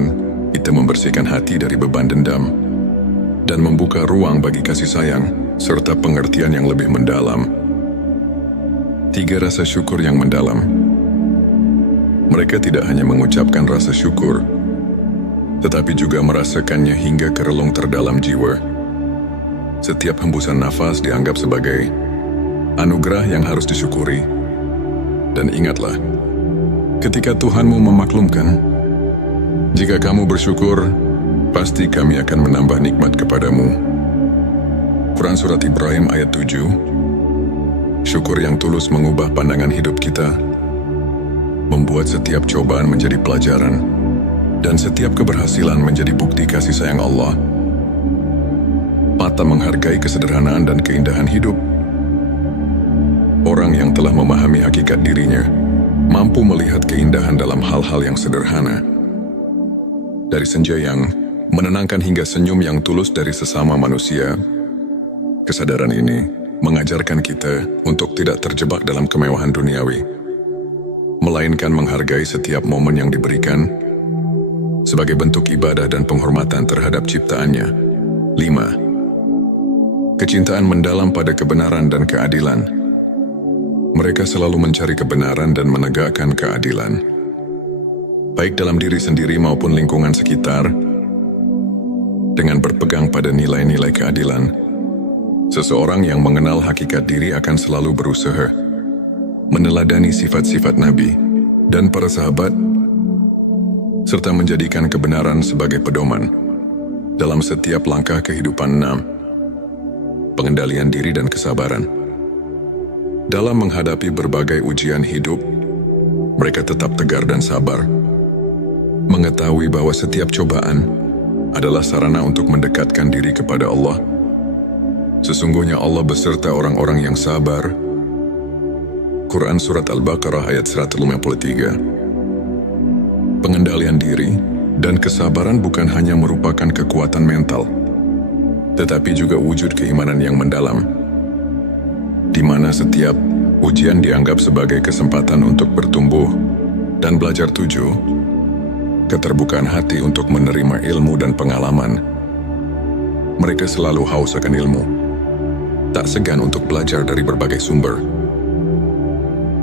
kita membersihkan hati dari beban dendam dan membuka ruang bagi kasih sayang serta pengertian yang lebih mendalam. 3. Rasa syukur yang mendalam. Mereka tidak hanya mengucapkan rasa syukur, tetapi juga merasakannya hingga ke relung terdalam jiwa. Setiap hembusan nafas dianggap sebagai anugerah yang harus disyukuri. Dan ingatlah, ketika Tuhanmu memaklumkan, jika kamu bersyukur, pasti kami akan menambah nikmat kepadamu. Quran Surat Ibrahim ayat 7. Syukur yang tulus mengubah pandangan hidup kita, membuat setiap cobaan menjadi pelajaran, dan setiap keberhasilan menjadi bukti kasih sayang Allah. Patah menghargai kesederhanaan dan keindahan hidup. Orang yang telah memahami hakikat dirinya mampu melihat keindahan dalam hal-hal yang sederhana. Dari senja yang menenangkan hingga senyum yang tulus dari sesama manusia. Kesadaran ini mengajarkan kita untuk tidak terjebak dalam kemewahan duniawi, melainkan menghargai setiap momen yang diberikan sebagai bentuk ibadah dan penghormatan terhadap ciptaannya. 5. Kecintaan mendalam pada kebenaran dan keadilan. Mereka selalu mencari kebenaran dan menegakkan keadilan, baik dalam diri sendiri maupun lingkungan sekitar. Dengan berpegang pada nilai-nilai keadilan, seseorang yang mengenal hakikat diri akan selalu berusaha meneladani sifat-sifat Nabi dan para sahabat, serta menjadikan kebenaran sebagai pedoman dalam setiap langkah kehidupan. 6. Pengendalian diri dan kesabaran. Dalam menghadapi berbagai ujian hidup, mereka tetap tegar dan sabar, mengetahui bahwa setiap cobaan adalah sarana untuk mendekatkan diri kepada Allah. Sesungguhnya Allah beserta orang-orang yang sabar. Quran Surat Al-Baqarah ayat 153. Pengendalian diri dan kesabaran bukan hanya merupakan kekuatan mental, tetapi juga wujud keimanan yang mendalam, di mana setiap ujian dianggap sebagai kesempatan untuk bertumbuh dan belajar. 7. Keterbukaan hati untuk menerima ilmu dan pengalaman. Mereka selalu haus akan ilmu, tak segan untuk belajar dari berbagai sumber,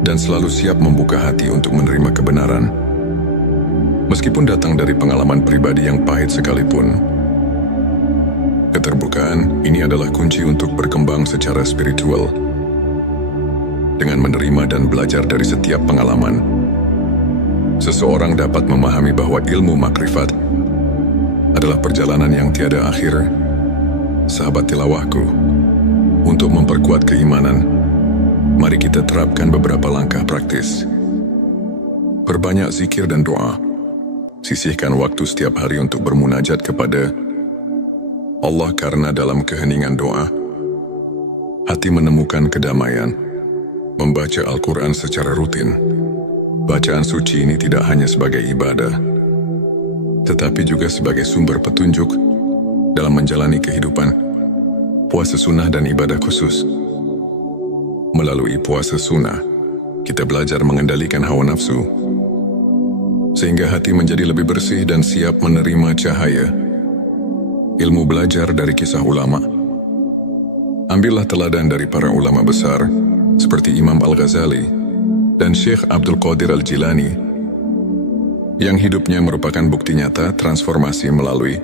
dan selalu siap membuka hati untuk menerima kebenaran, meskipun datang dari pengalaman pribadi yang pahit sekalipun. Keterbukaan ini adalah kunci untuk berkembang secara spiritual. Dengan menerima dan belajar dari setiap pengalaman, seseorang dapat memahami bahwa ilmu makrifat adalah perjalanan yang tiada akhir. Sahabat tilawahku, untuk memperkuat keimanan, mari kita terapkan beberapa langkah praktis. Perbanyak zikir dan doa. Sisihkan waktu setiap hari untuk bermunajat kepada Allah, karena dalam keheningan doa, hati menemukan kedamaian. Membaca Al-Quran secara rutin. Bacaan suci ini tidak hanya sebagai ibadah, tetapi juga sebagai sumber petunjuk dalam menjalani kehidupan. Puasa sunnah dan ibadah khusus. Melalui puasa sunnah, kita belajar mengendalikan hawa nafsu, sehingga hati menjadi lebih bersih dan siap menerima cahaya ilmu. Belajar dari kisah ulama. Ambillah teladan dari para ulama besar, seperti Imam Al-Ghazali dan Syekh Abdul Qadir Al-Jilani, yang hidupnya merupakan bukti nyata transformasi melalui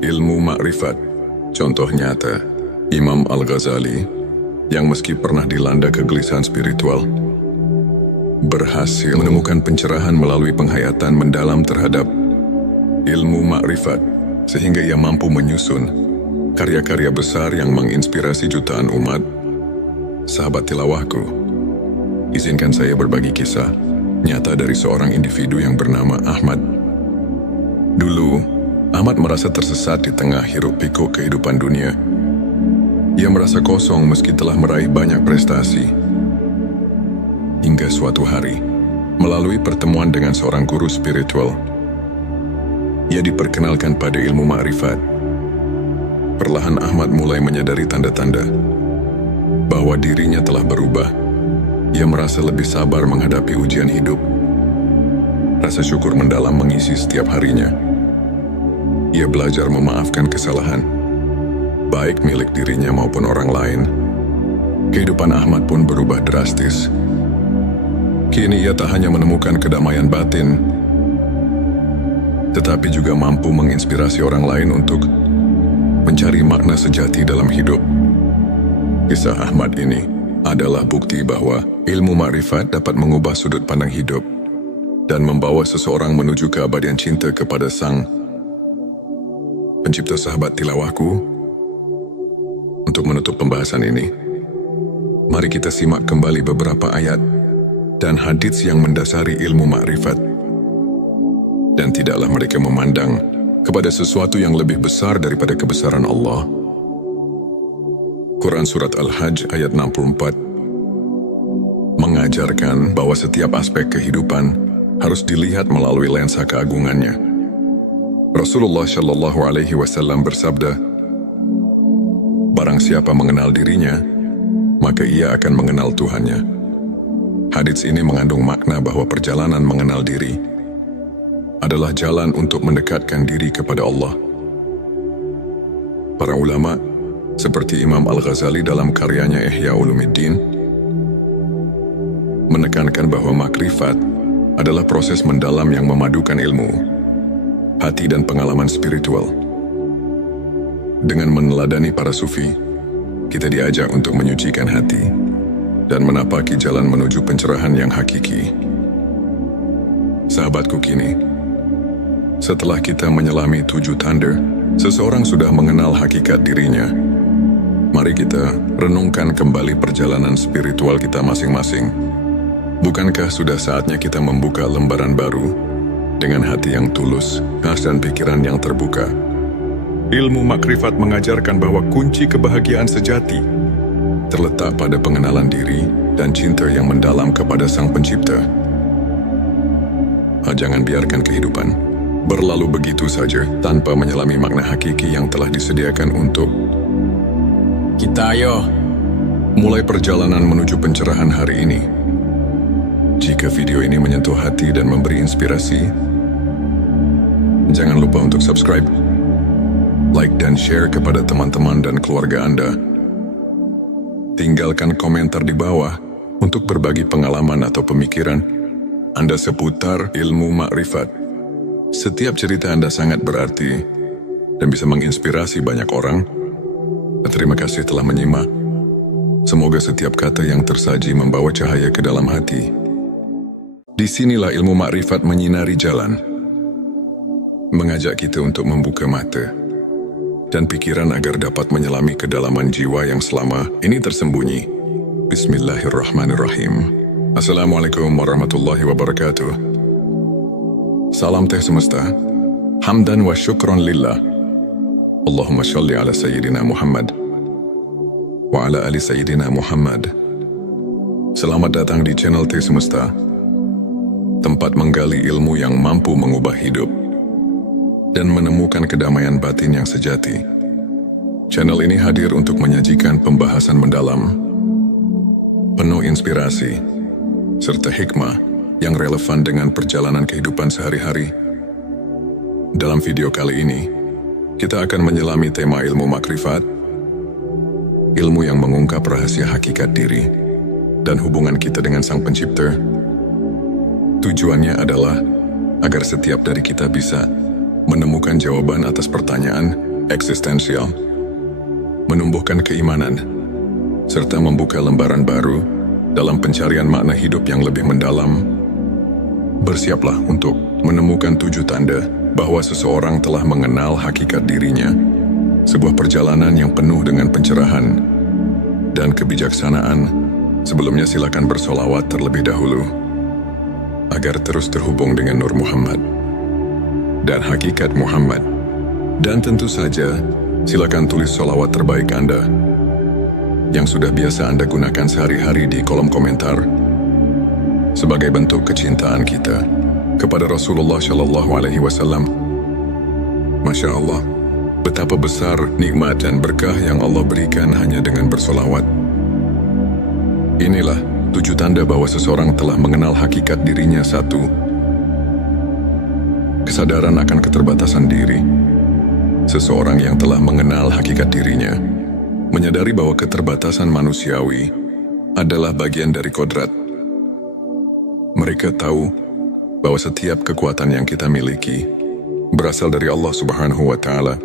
ilmu makrifat. Contoh nyata, Imam Al-Ghazali, yang meski pernah dilanda kegelisahan spiritual, berhasil menemukan pencerahan melalui penghayatan mendalam terhadap ilmu makrifat, sehingga ia mampu menyusun karya-karya besar yang menginspirasi jutaan umat. Sahabat tilawahku, izinkan saya berbagi kisah nyata dari seorang individu yang bernama Ahmad. Dulu, Ahmad merasa tersesat di tengah hiruk-pikuk kehidupan dunia. Ia merasa kosong meski telah meraih banyak prestasi. Hingga suatu hari, melalui pertemuan dengan seorang guru spiritual, ia diperkenalkan pada ilmu makrifat. Perlahan Ahmad mulai menyadari tanda-tanda bahwa dirinya telah berubah. Ia merasa lebih sabar menghadapi ujian hidup. Rasa syukur mendalam mengisi setiap harinya. Ia belajar memaafkan kesalahan, baik milik dirinya maupun orang lain. Kehidupan Ahmad pun berubah drastis. Kini ia tak hanya menemukan kedamaian batin, tetapi juga mampu menginspirasi orang lain untuk mencari makna sejati dalam hidup. Kisah Ahmad ini adalah bukti bahwa ilmu makrifat dapat mengubah sudut pandang hidup dan membawa seseorang menuju keabadian cinta kepada Sang Pencipta. Sahabat tilawahku, untuk menutup pembahasan ini, mari kita simak kembali beberapa ayat dan hadits yang mendasari ilmu makrifat. Dan tidaklah mereka memandang kepada sesuatu yang lebih besar daripada kebesaran Allah. Quran Surat Al-Hajj ayat 64 mengajarkan bahwa setiap aspek kehidupan harus dilihat melalui lensa keagungannya. Rasulullah Shallallahu Alaihi Wasallam bersabda, "Barang siapa mengenal dirinya, maka ia akan mengenal Tuhannya. Hadits ini mengandung makna bahwa perjalanan mengenal diri adalah jalan untuk mendekatkan diri kepada Allah. Para ulama, seperti Imam Al-Ghazali dalam karyanya Ihya Ulumuddin, menekankan bahwa makrifat adalah proses mendalam yang memadukan ilmu, hati dan pengalaman spiritual. Dengan meneladani para sufi, kita diajak untuk menyucikan hati dan menapaki jalan menuju pencerahan yang hakiki. Sahabatku kini, setelah kita menyelami 7 tanda, seseorang sudah mengenal hakikat dirinya. Mari kita renungkan kembali perjalanan spiritual kita masing-masing. Bukankah sudah saatnya kita membuka lembaran baru dengan hati yang tulus, dan pikiran yang terbuka? Ilmu makrifat mengajarkan bahwa kunci kebahagiaan sejati terletak pada pengenalan diri dan cinta yang mendalam kepada Sang Pencipta. Jangan biarkan kehidupan berlalu begitu saja tanpa menyelami makna hakiki yang telah disediakan untuk kita. Ayo, mulai perjalanan menuju pencerahan hari ini. Jika video ini menyentuh hati dan memberi inspirasi, jangan lupa untuk subscribe, like dan share kepada teman-teman dan keluarga Anda. Tinggalkan komentar di bawah untuk berbagi pengalaman atau pemikiran Anda seputar ilmu makrifat. Setiap cerita Anda sangat berarti dan bisa menginspirasi banyak orang. Terima kasih telah menyimak. Semoga setiap kata yang tersaji membawa cahaya ke dalam hati. Disinilah ilmu makrifat menyinari jalan, mengajak kita untuk membuka mata dan pikiran agar dapat menyelami kedalaman jiwa yang selama ini tersembunyi. Bismillahirrahmanirrahim. Assalamualaikum warahmatullahi wabarakatuh. Salam teh semesta. Hamdan wa syukron lillah. Allahumma sholli ala Sayyidina Muhammad wa ala ali Sayyidina Muhammad. Selamat datang di channel Teh Semesta, tempat menggali ilmu yang mampu mengubah hidup dan menemukan kedamaian batin yang sejati. Channel ini hadir untuk menyajikan pembahasan mendalam, penuh inspirasi, serta hikmah yang relevan dengan perjalanan kehidupan sehari-hari. Dalam video kali ini, kita akan menyelami tema ilmu makrifat, ilmu yang mengungkap rahasia hakikat diri dan hubungan kita dengan Sang Pencipta. Tujuannya adalah agar setiap dari kita bisa menemukan jawaban atas pertanyaan eksistensial, menumbuhkan keimanan, serta membuka lembaran baru dalam pencarian makna hidup yang lebih mendalam. Bersiaplah untuk menemukan 7 tanda bahwa seseorang telah mengenal hakikat dirinya, sebuah perjalanan yang penuh dengan pencerahan dan kebijaksanaan. Sebelumnya silakan bersolawat terlebih dahulu agar terus terhubung dengan Nur Muhammad dan hakikat Muhammad. Dan tentu saja, silakan tulis solawat terbaik Anda yang sudah biasa Anda gunakan sehari-hari di kolom komentar sebagai bentuk kecintaan kita kepada Rasulullah Shallallahu Alaihi Wasallam. Masya Allah, betapa besar nikmat dan berkah yang Allah berikan hanya dengan bersolawat. Inilah 7 tanda bahwa seseorang telah mengenal hakikat dirinya. 1. Kesadaran akan keterbatasan diri. Seseorang yang telah mengenal hakikat dirinya menyadari bahwa keterbatasan manusiawi adalah bagian dari kodrat. Mereka tahu bahwa setiap kekuatan yang kita miliki berasal dari Allah Subhanahu wa Ta'ala.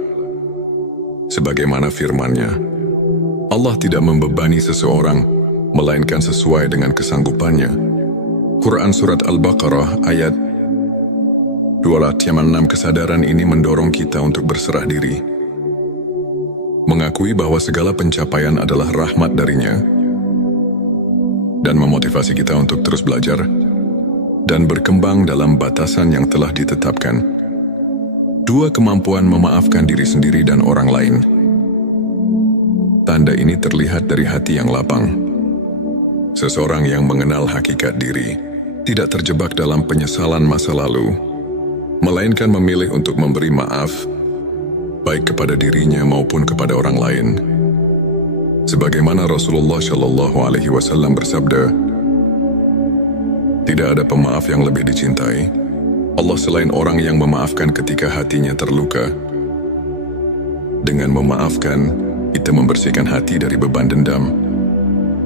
Sebagaimana firman-Nya, Allah tidak membebani seseorang melainkan sesuai dengan kesanggupannya. Quran Surat Al-Baqarah ayat 256. Kesadaran ini mendorong kita untuk berserah diri, mengakui bahwa segala pencapaian adalah rahmat darinya, dan memotivasi kita untuk terus belajar dan berkembang dalam batasan yang telah ditetapkan. 2. Kemampuan memaafkan diri sendiri dan orang lain. Tanda ini terlihat dari hati yang lapang. Seseorang yang mengenal hakikat diri tidak terjebak dalam penyesalan masa lalu, melainkan memilih untuk memberi maaf, baik kepada dirinya maupun kepada orang lain. Sebagaimana Rasulullah Shallallahu Alaihi Wasallam bersabda, Tidak ada pemaaf yang lebih dicintai Allah selain orang yang memaafkan ketika hatinya terluka. Dengan memaafkan, kita membersihkan hati dari beban dendam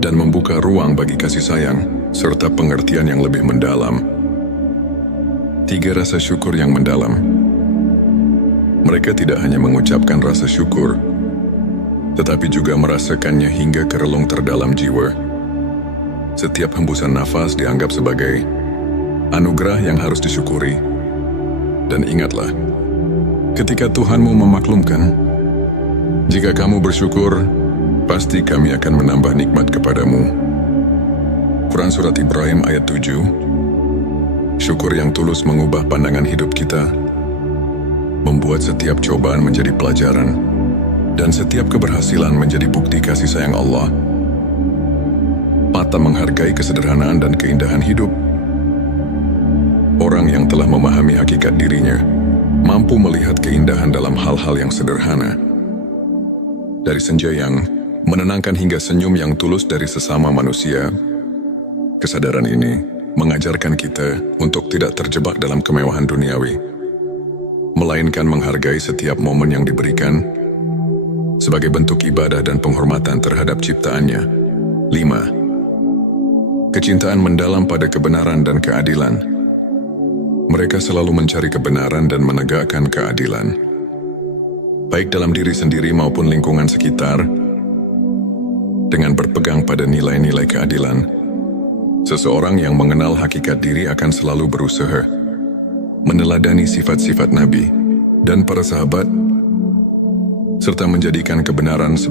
dan membuka ruang bagi kasih sayang serta pengertian yang lebih mendalam. 3 rasa syukur yang mendalam. Mereka tidak hanya mengucapkan rasa syukur, tetapi juga merasakannya hingga ke relung terdalam jiwa. Setiap hembusan nafas dianggap sebagai anugerah yang harus disyukuri. Dan ingatlah, ketika Tuhanmu memaklumkan, jika kamu bersyukur, pasti kami akan menambah nikmat kepadamu. Quran Surat Ibrahim ayat 7. Syukur yang tulus mengubah pandangan hidup kita, membuat setiap cobaan menjadi pelajaran, dan setiap keberhasilan menjadi bukti kasih sayang Allah. Mata menghargai kesederhanaan dan keindahan hidup. Orang yang telah memahami hakikat dirinya, mampu melihat keindahan dalam hal-hal yang sederhana. Dari senja yang menenangkan hingga senyum yang tulus dari sesama manusia, kesadaran ini mengajarkan kita untuk tidak terjebak dalam kemewahan duniawi, melainkan menghargai setiap momen yang diberikan sebagai bentuk ibadah dan penghormatan terhadap ciptaannya. 5. Kecintaan mendalam pada kebenaran dan keadilan. Mereka selalu mencari kebenaran dan menegakkan keadilan, baik dalam diri sendiri maupun lingkungan sekitar. Dengan berpegang pada nilai-nilai keadilan, seseorang yang mengenal hakikat diri akan selalu berusaha meneladani sifat-sifat Nabi dan para sahabat, serta menjadikan kebenaran